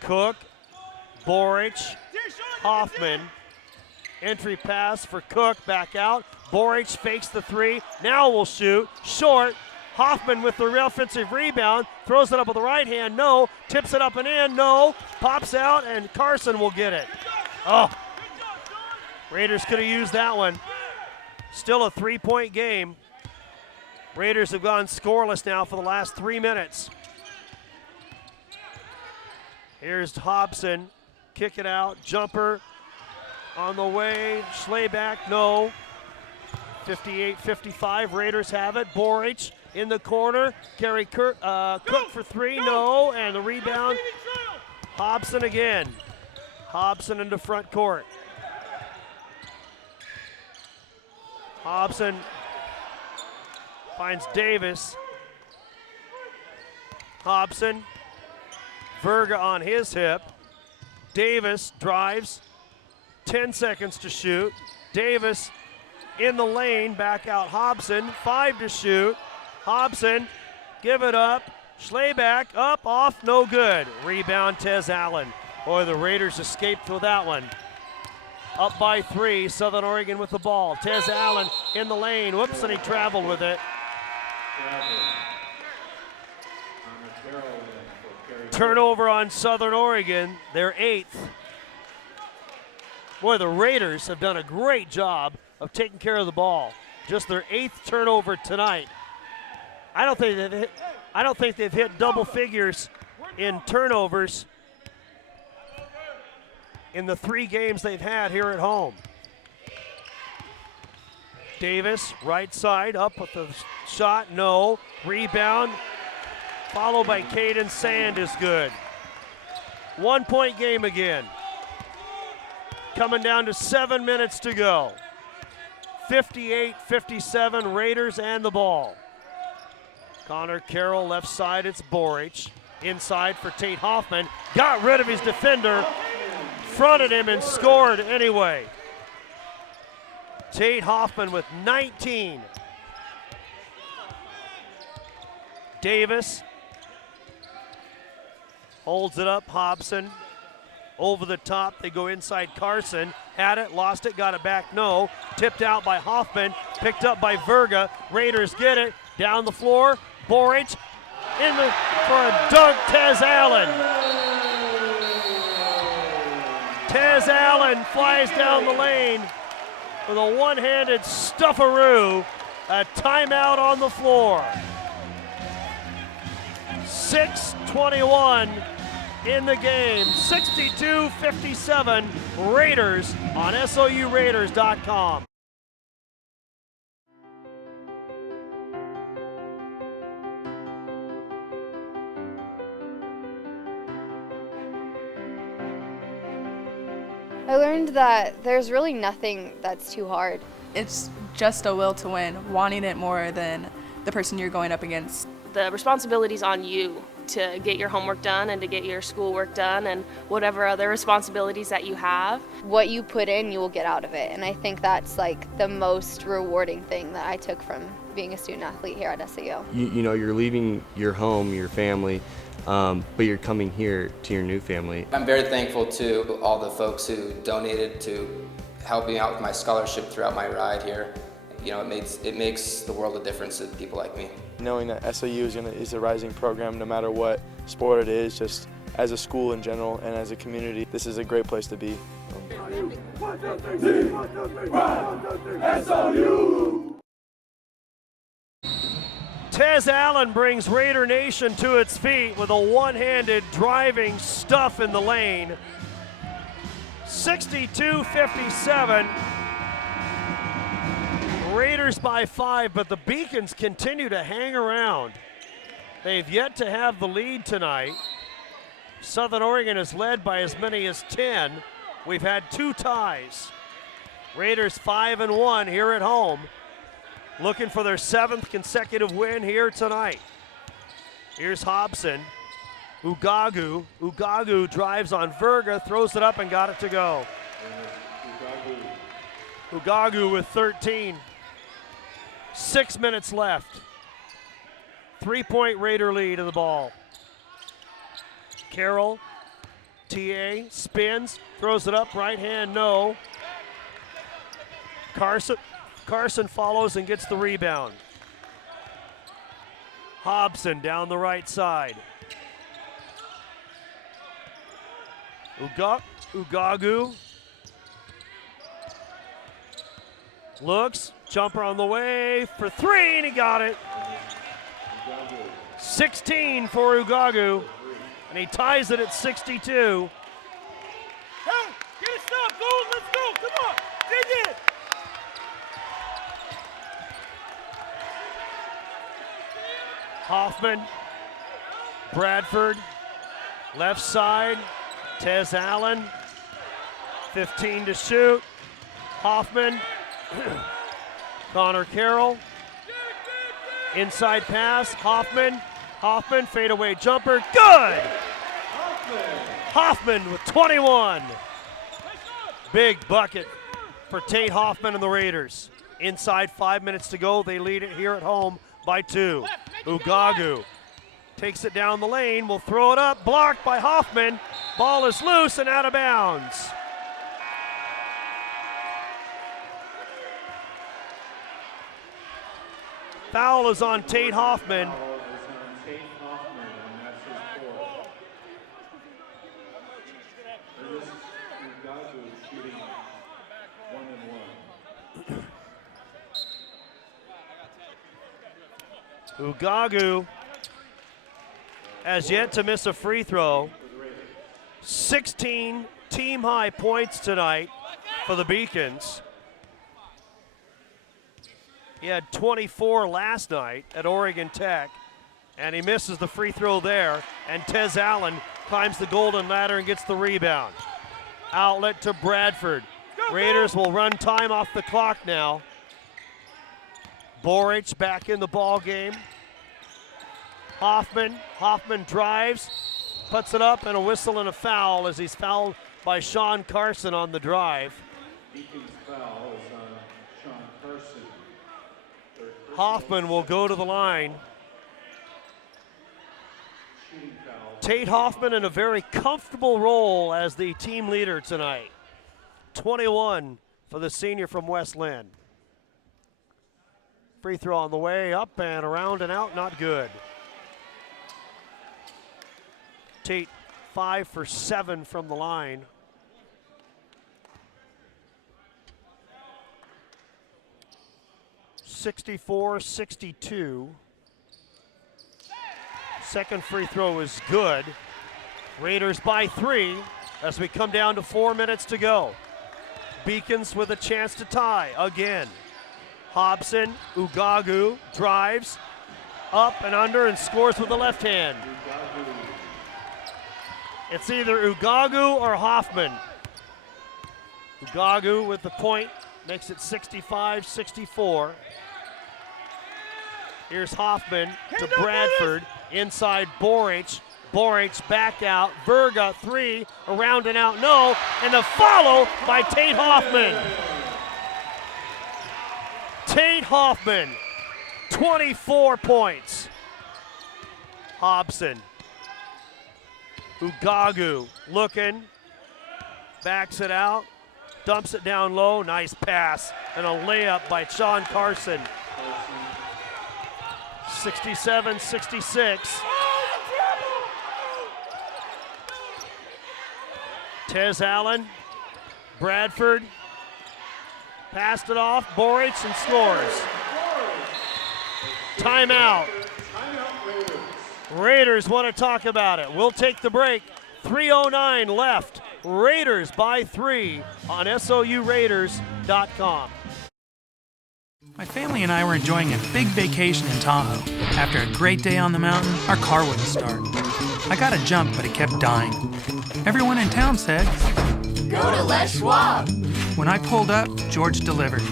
Cook, Boric, Hoffman. Entry pass for Cook, back out. Boric fakes the 3, now will shoot. Short, Hoffman with the real offensive rebound. Throws it up with the right hand, no. Tips it up and in, no. Pops out, and Carson will get it. Oh, Raiders could have used that one. Still a 3-point game. Raiders have gone scoreless now for the last 3 minutes. Here's Hobson, kick it out, jumper on the way, Schleback, no. 58-55, Raiders have it. Boric in the corner, Kerry Cook for 3, no, and the rebound, Hobson again. Hobson into front court. Hobson finds Davis. Hobson, Verga on his hip. Davis drives, 10 seconds to shoot. Davis in the lane, back out Hobson, 5 to shoot. Hobson, give it up. Schleback, up, off, no good. Rebound, Tez Allen. Boy, the Raiders escaped with that one. Up by 3, Southern Oregon with the ball. Tez Allen in the lane, whoops, and he traveled with it. Turnover on Southern Oregon, their 8th. Boy, the Raiders have done a great job of taking care of the ball. Just their 8th turnover tonight. I don't think they've hit double figures in turnovers in the 3 games they've had here at home. Davis, right side, up with the shot, no. Rebound, followed by Caden Sand is good. 1-point game again. Coming down to 7 minutes to go. 58-57, Raiders and the ball. Connor Carroll left side, it's Boric. Inside for Tate Hoffman. Got rid of his defender, fronted him and scored anyway. Tate Hoffman with 19. Davis holds it up. Hobson over the top. They go inside. Carson had it, lost it, got it back. No. Tipped out by Hoffman, picked up by Verga. Raiders get it down the floor. Boric for a dunk. Tez Allen. Tez Allen flies down the lane with a one-handed stuffaroo. A timeout on the floor. 6:21 in the game. 62-57 Raiders on SOURaiders.com. I learned that there's really nothing that's too hard. It's just a will to win, wanting it more than the person you're going up against. The responsibility's on you to get your homework done and to get your schoolwork done and whatever other responsibilities that you have. What you put in, you will get out of it. And I think that's like the most rewarding thing that I took from being a student athlete here at SAU. You know, you're leaving your home, your family, but you're coming here to your new family. I'm very thankful to all the folks who donated to help me out with my scholarship throughout my ride here. You know, it makes the world a difference to people like me. Knowing that SOU is a rising program no matter what sport it is, just as a school in general and as a community, this is a great place to be. Tez Allen brings Raider Nation to its feet with a one-handed driving stuff in the lane. 62-57. Raiders by 5, but the Beacons continue to hang around. They've yet to have the lead tonight. Southern Oregon is led by as many as 10. We've had 2 ties. Raiders 5-1 here at home, looking for their 7th consecutive win here tonight. Here's Hobson. Ugagu drives on Verga, throws it up and got it to go. Ugagu with 13. 6 minutes left. 3-point Raider lead of the ball. Carroll, TA, spins, throws it up, right hand, no. Carson follows and gets the rebound. Hobson down the right side. Ugagu looks, jumper on the way for 3, and he got it. 16 for Ugagu, and he ties it at 62. Hey, get it stopped, go, let's go, come on, dig it. Hoffman, Bradford, left side, Tez Allen, 15 to shoot. Hoffman, Connor Carroll, inside pass, Hoffman, fadeaway jumper, good! Hoffman with 21. Big bucket for Tate Hoffman and the Raiders. Inside 5 minutes to go, they lead it here at home by 2. Ugagu takes it down the lane, will throw it up, blocked by Hoffman. Ball is loose and out of bounds. Foul is on Tate Hoffman. Ugagu has yet to miss a free throw. 16 team-high points tonight for the Beacons. He had 24 last night at Oregon Tech, and he misses the free throw there, and Tez Allen climbs the golden ladder and gets the rebound. Outlet to Bradford. Raiders will run time off the clock now. Boric back in the ball game. Hoffman drives, puts it up, and a whistle and a foul as he's fouled by Sean Carson on the drive. Beacon's foul is on Sean Carson. Hoffman will go to the line. Tate Hoffman in a very comfortable role as the team leader tonight. 21 for the senior from West Lynn. Free throw on the way, up and around and out, not good. Tate 5 for 7 from the line. (64-62). Second free throw is good. Raiders by 3 as we come down to 4 minutes to go. Beacons with a chance to tie again. Hobson, Ugagu drives up and under and scores with the left hand. It's either Ugagu or Hoffman. Ugagu with the point makes it 65-64. Here's Hoffman to Bradford, inside Boric. Boric back out, Verga 3, around and out, no, and the follow by Tate Hoffman. Tate Hoffman, 24 points. Hobson. Ugagu looking, backs it out, dumps it down low, nice pass, and a layup by Sean Carson. 67-66. Tez Allen, Bradford, passed it off, Boric, and scores. Timeout. Raiders want to talk about it. We'll take the break. 3:09 left. Raiders by 3 on SOURaiders.com. My family and I were enjoying a big vacation in Tahoe. After a great day on the mountain, our car wouldn't start. I got a jump, but it kept dying. Everyone in town said, "Go to Les Schwab." When I pulled up, George delivered.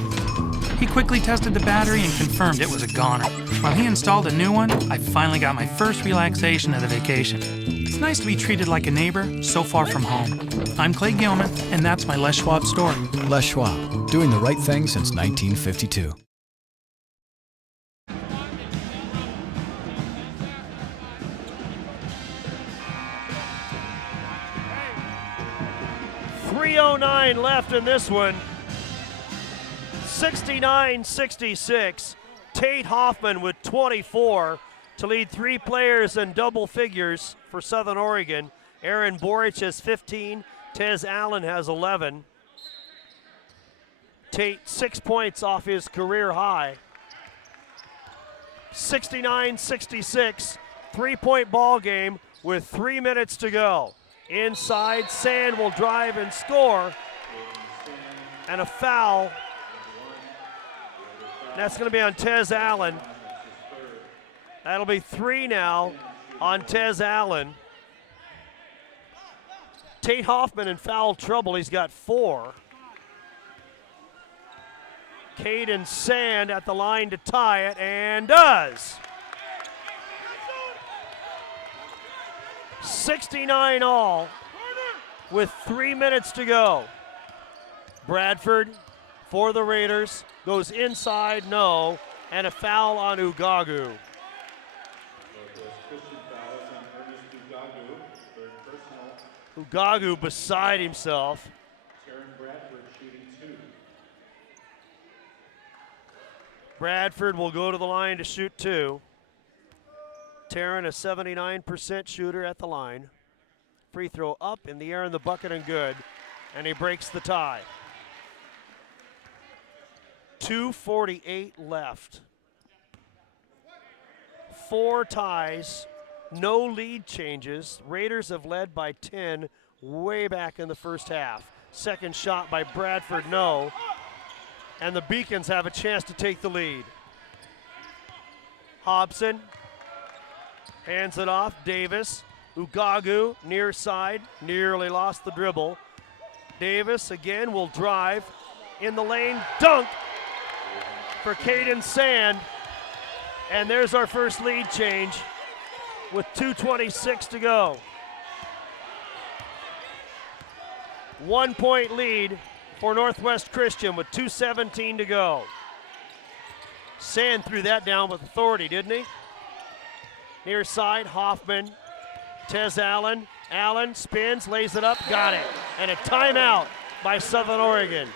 He quickly tested the battery and confirmed it was a goner. While he installed a new one, I finally got my first relaxation of the vacation. It's nice to be treated like a neighbor so far from home. I'm Clay Gilman, and that's my Les Schwab story. Les Schwab, doing the right thing since 1952. .09 left in this one. 69-66. Tate Hoffman with 24 to lead 3 players in double figures for Southern Oregon. Aaron Boric has 15. Tez Allen has 11. Tate 6 points off his career high. 69-66. 3-point ball game with 3 minutes to go. Inside, Sand will drive and score. And a foul. That's going to be on Tez Allen. That'll be 3 now on Tez Allen. Tate Hoffman in foul trouble. He's got 4. Caden Sand at the line to tie it, and does. 69 all with 3 minutes to go. Bradford for the Raiders goes inside, no, and a foul on Ugagu. Ugagu beside himself. Bradford will go to the line to shoot 2. Taryn, a 79% shooter at the line. Free throw up in the air in the bucket and good. And he breaks the tie. 2:48 left. 4 ties, no lead changes. Raiders have led by 10 way back in the first half. Second shot by Bradford, no. And the Beacons have a chance to take the lead. Hobson hands it off, Davis. Ugagu, near side, nearly lost the dribble. Davis again will drive in the lane, dunk for Caden Sand. And there's our first lead change with 2:26 to go. 1 point lead for Northwest Christian with 2:17 to go. Sand threw that down with authority, didn't he? Near side, Hoffman Tez Allen. Allen spins, lays it up, got it. And a timeout by Southern Oregon.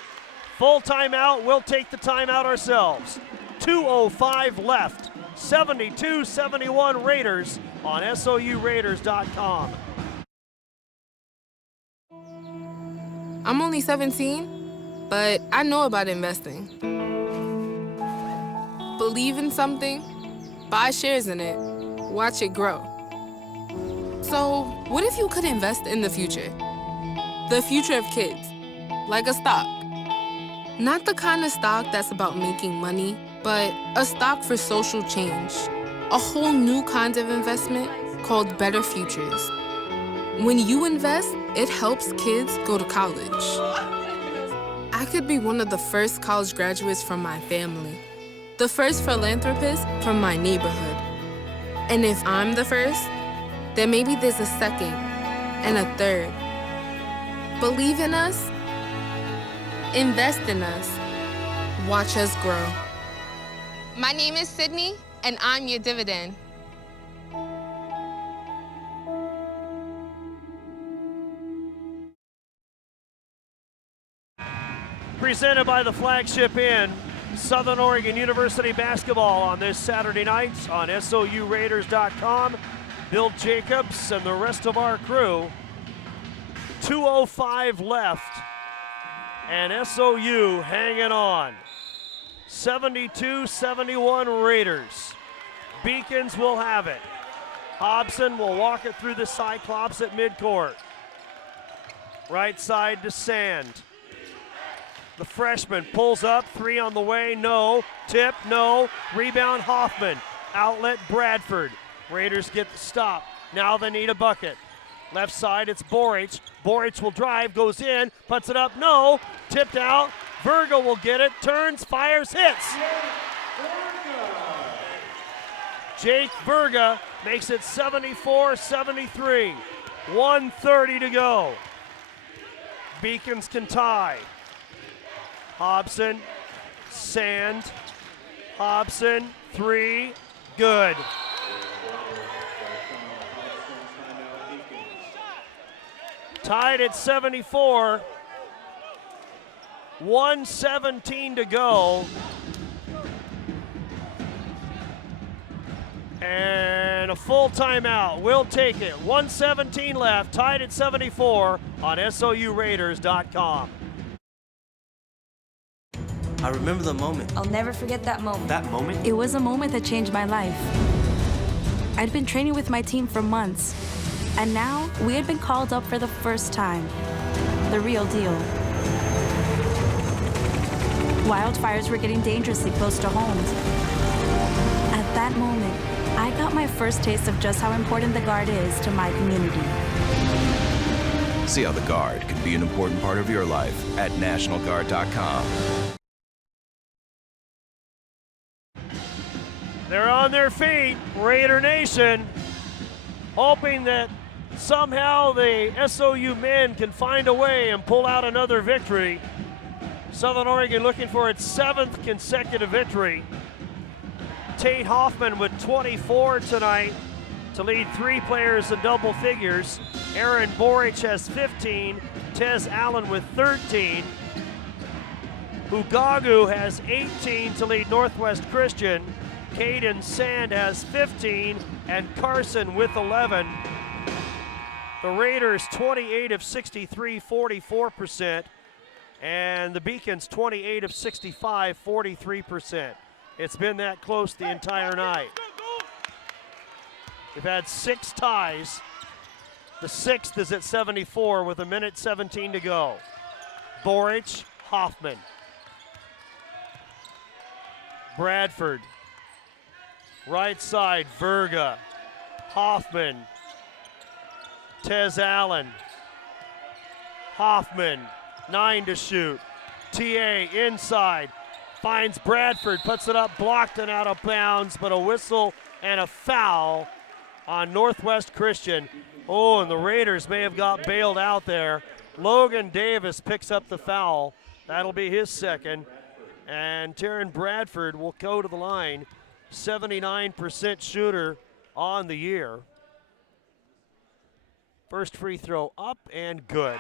Full timeout, we'll take the timeout ourselves. 2:05 left. 72-71 Raiders on SOURaiders.com. I'm only 17, but I know about investing. Believe in something, buy shares in it, watch it grow. So, what if you could invest in the future? The future of kids, like a stock. Not the kind of stock that's about making money, but a stock for social change. A whole new kind of investment called Better Futures. When you invest, it helps kids go to college. I could be one of the first college graduates from my family, the first philanthropist from my neighborhood. And if I'm the first, then maybe there's a second and a third. Believe in us, invest in us, watch us grow. My name is Sydney, and I'm your dividend. Presented by the Flagship Inn, Southern Oregon University basketball on this Saturday night on SOURaiders.com. Bill Jacobs and the rest of our crew. 2:05 left, and SOU hanging on. 72-71 Raiders. Beacons will have it. Hobson will walk it through the Cyclops at midcourt. Right side to Sand. The freshman pulls up, 3 on the way, no. Tip, no. Rebound Hoffman. Outlet Bradford. Raiders get the stop. Now they need a bucket. Left side, it's Boric. Boric will drive, goes in, puts it up, no. Tipped out. Verga will get it, turns, fires, hits. Jake Verga makes it 74-73. 1:30 to go. Beacons can tie. Hobson, Sand, Hobson, 3, good. Tied at 74, 1:17 to go. And a full timeout. We'll take it. 1:17 left, tied at 74 on SOURaiders.com. I remember the moment. I'll never forget that moment. That moment? It was a moment that changed my life. I'd been training with my team for months, and now we had been called up for the first time. The real deal. Wildfires were getting dangerously close to homes. At that moment, I got my first taste of just how important the Guard is to my community. See how the Guard can be an important part of your life at NationalGuard.com. They're on their feet, Raider Nation, hoping that somehow the SOU men can find a way and pull out another victory. Southern Oregon looking for its 7th consecutive victory. Tate Hoffman with 24 tonight to lead 3 players in double figures. Aaron Boric has 15, Tez Allen with 13. Hugagu has 18 to lead Northwest Christian. Caden Sand has 15, and Carson with 11. The Raiders 28 of 63, 44%, and the Beacons 28 of 65, 43%. It's been that close the entire night. We've had 6 ties. The 6th is at 74 with 1:17 to go. Boric, Hoffman. Bradford. Right side, Verga, Hoffman, Tez Allen, Hoffman, 9 to shoot. TA inside, finds Bradford, puts it up, blocked and out of bounds, but a whistle and a foul on Northwest Christian. Oh, and the Raiders may have got bailed out there. Logan Davis picks up the foul. That'll be his second. And Taryn Bradford will go to the line. 79% shooter on the year. First free throw up and good.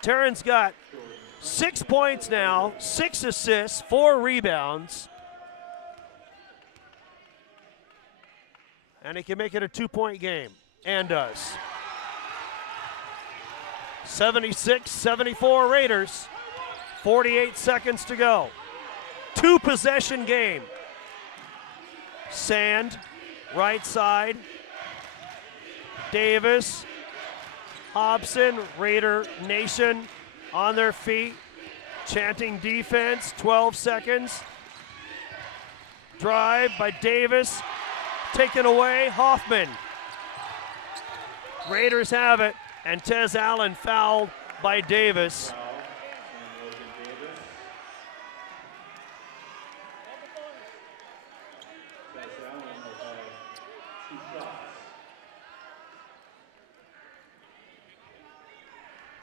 Taryn's got 6 points now, 6 assists, 4 rebounds. And he can make it a 2-point game, and does. 76-74 Raiders, 48 seconds to go. 2-possession game. Sand, right side. Davis, Hobson, Raider Nation on their feet, chanting defense, 12 seconds. Drive by Davis, taken away, Hoffman. Raiders have it, and Tez Allen fouled by Davis.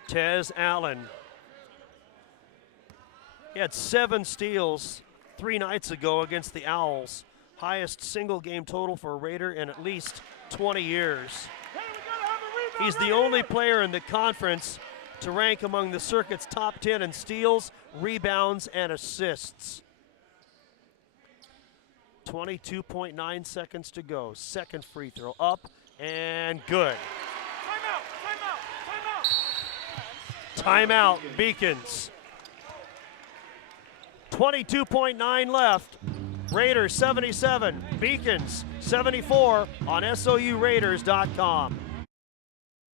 Tez Allen. He had 7 steals 3 nights ago against the Owls. Highest single game total for a Raider in at least 20 years. He's the only player in the conference to rank among the circuit's top 10 in steals, rebounds, and assists. 22.9 seconds to go. Second free throw up and good. Timeout, Beacons. 22.9 left. Raiders 77, Beacons 74 on SOURaiders.com.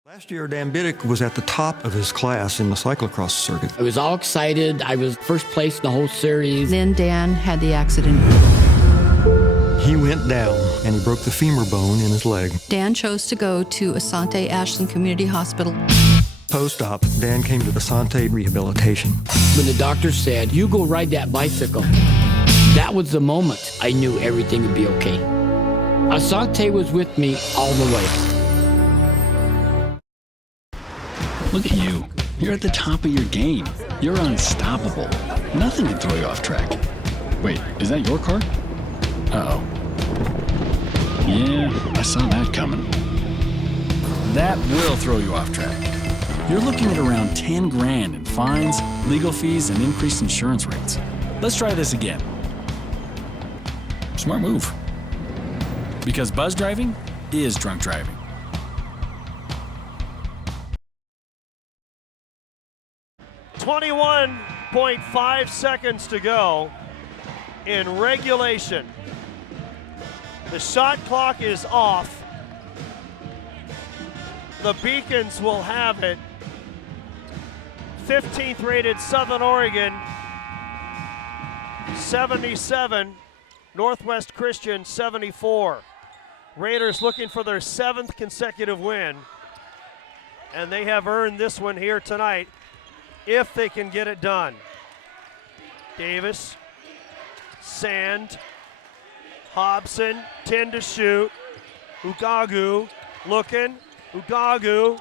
Last year, Dan Biddick was at the top of his class in the cyclocross circuit. I was all excited. I was first place in the whole series. Then Dan had the accident. He went down and he broke the femur bone in his leg. Dan chose to go to Asante Ashland Community Hospital. Post-op, Dan came to Asante Rehabilitation. When the doctor said, "You go ride that bicycle," that was the moment I knew everything would be okay. Asante was with me all the way. Look at you. You're at the top of your game. You're unstoppable. Nothing can throw you off track. Wait, is that your car? Uh-oh. Yeah, I saw that coming. That will throw you off track. You're looking at around 10 grand in fines, legal fees, and increased insurance rates. Let's try this again. Smart move. Because buzz driving is drunk driving. .5 seconds to go in regulation. The shot clock is off. The Beacons will have it. 15th rated Southern Oregon, 77. Northwest Christian 74. Raiders looking for their 7th consecutive win, and they have earned this one here tonight if they can get it done. Davis, Sand, Hobson, 10 to shoot. Ugagu looking. Ugagu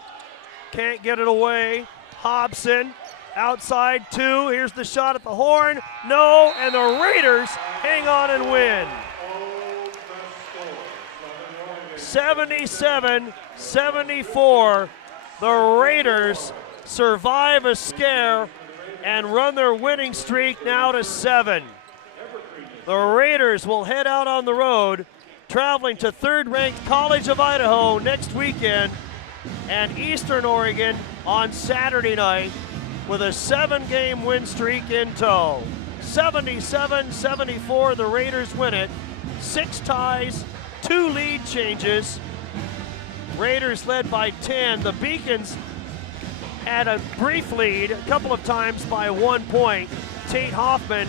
can't get it away. Hobson outside 2. Here's the shot at the horn. No, and the Raiders hang on and win. 77-74. The Raiders survive a scare and run their winning streak now to 7. The Raiders will head out on the road, traveling to 3rd-ranked College of Idaho next weekend and Eastern Oregon on Saturday night with a 7-game win streak in tow. 77-74, the Raiders win it. 6 ties, 2 lead changes. Raiders led by 10. The Beacons had a brief lead a couple of times by 1 point. Tate Hoffman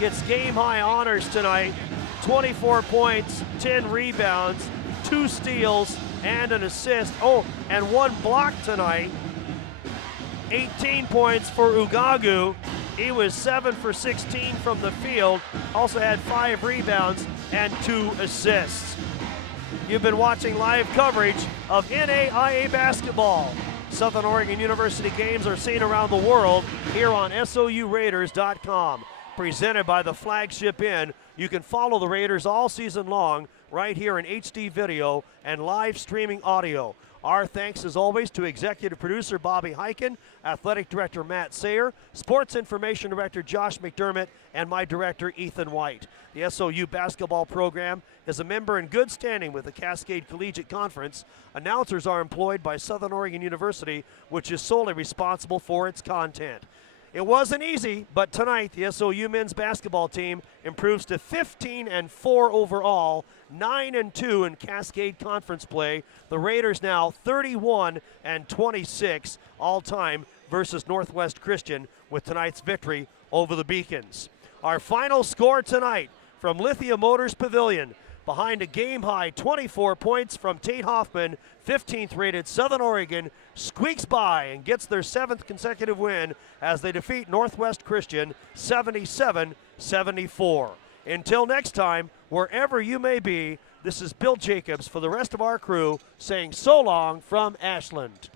gets game-high honors tonight. 24 points, 10 rebounds, 2 steals, and an assist. Oh, and 1 block tonight. 18 points for Ugagu. He was 7 for 16 from the field. Also had 5 rebounds and 2 assists. You've been watching live coverage of NAIA basketball. Southern Oregon University games are seen around the world here on SOURaiders.com. presented by the Flagship Inn. You can follow the Raiders all season long right here in HD video and live streaming audio. Our thanks, as always, to Executive Producer Bobby Hyken, Athletic Director Matt Sayer, Sports Information Director Josh McDermott, and my director Ethan White. The SOU basketball program is a member in good standing with the Cascade Collegiate Conference. Announcers are employed by Southern Oregon University, which is solely responsible for its content. It wasn't easy, but tonight the SOU men's basketball team improves to 15-4 overall, 9-2 in Cascade Conference play. The Raiders now 31-26 all-time versus Northwest Christian with tonight's victory over the Beacons. Our final score tonight from Lithia Motors Pavilion. Behind a game-high 24 points from Tate Hoffman, 15th rated Southern Oregon squeaks by and gets their 7th consecutive win as they defeat Northwest Christian 77-74. Until next time, wherever you may be, this is Bill Jacobs for the rest of our crew saying so long from Ashland.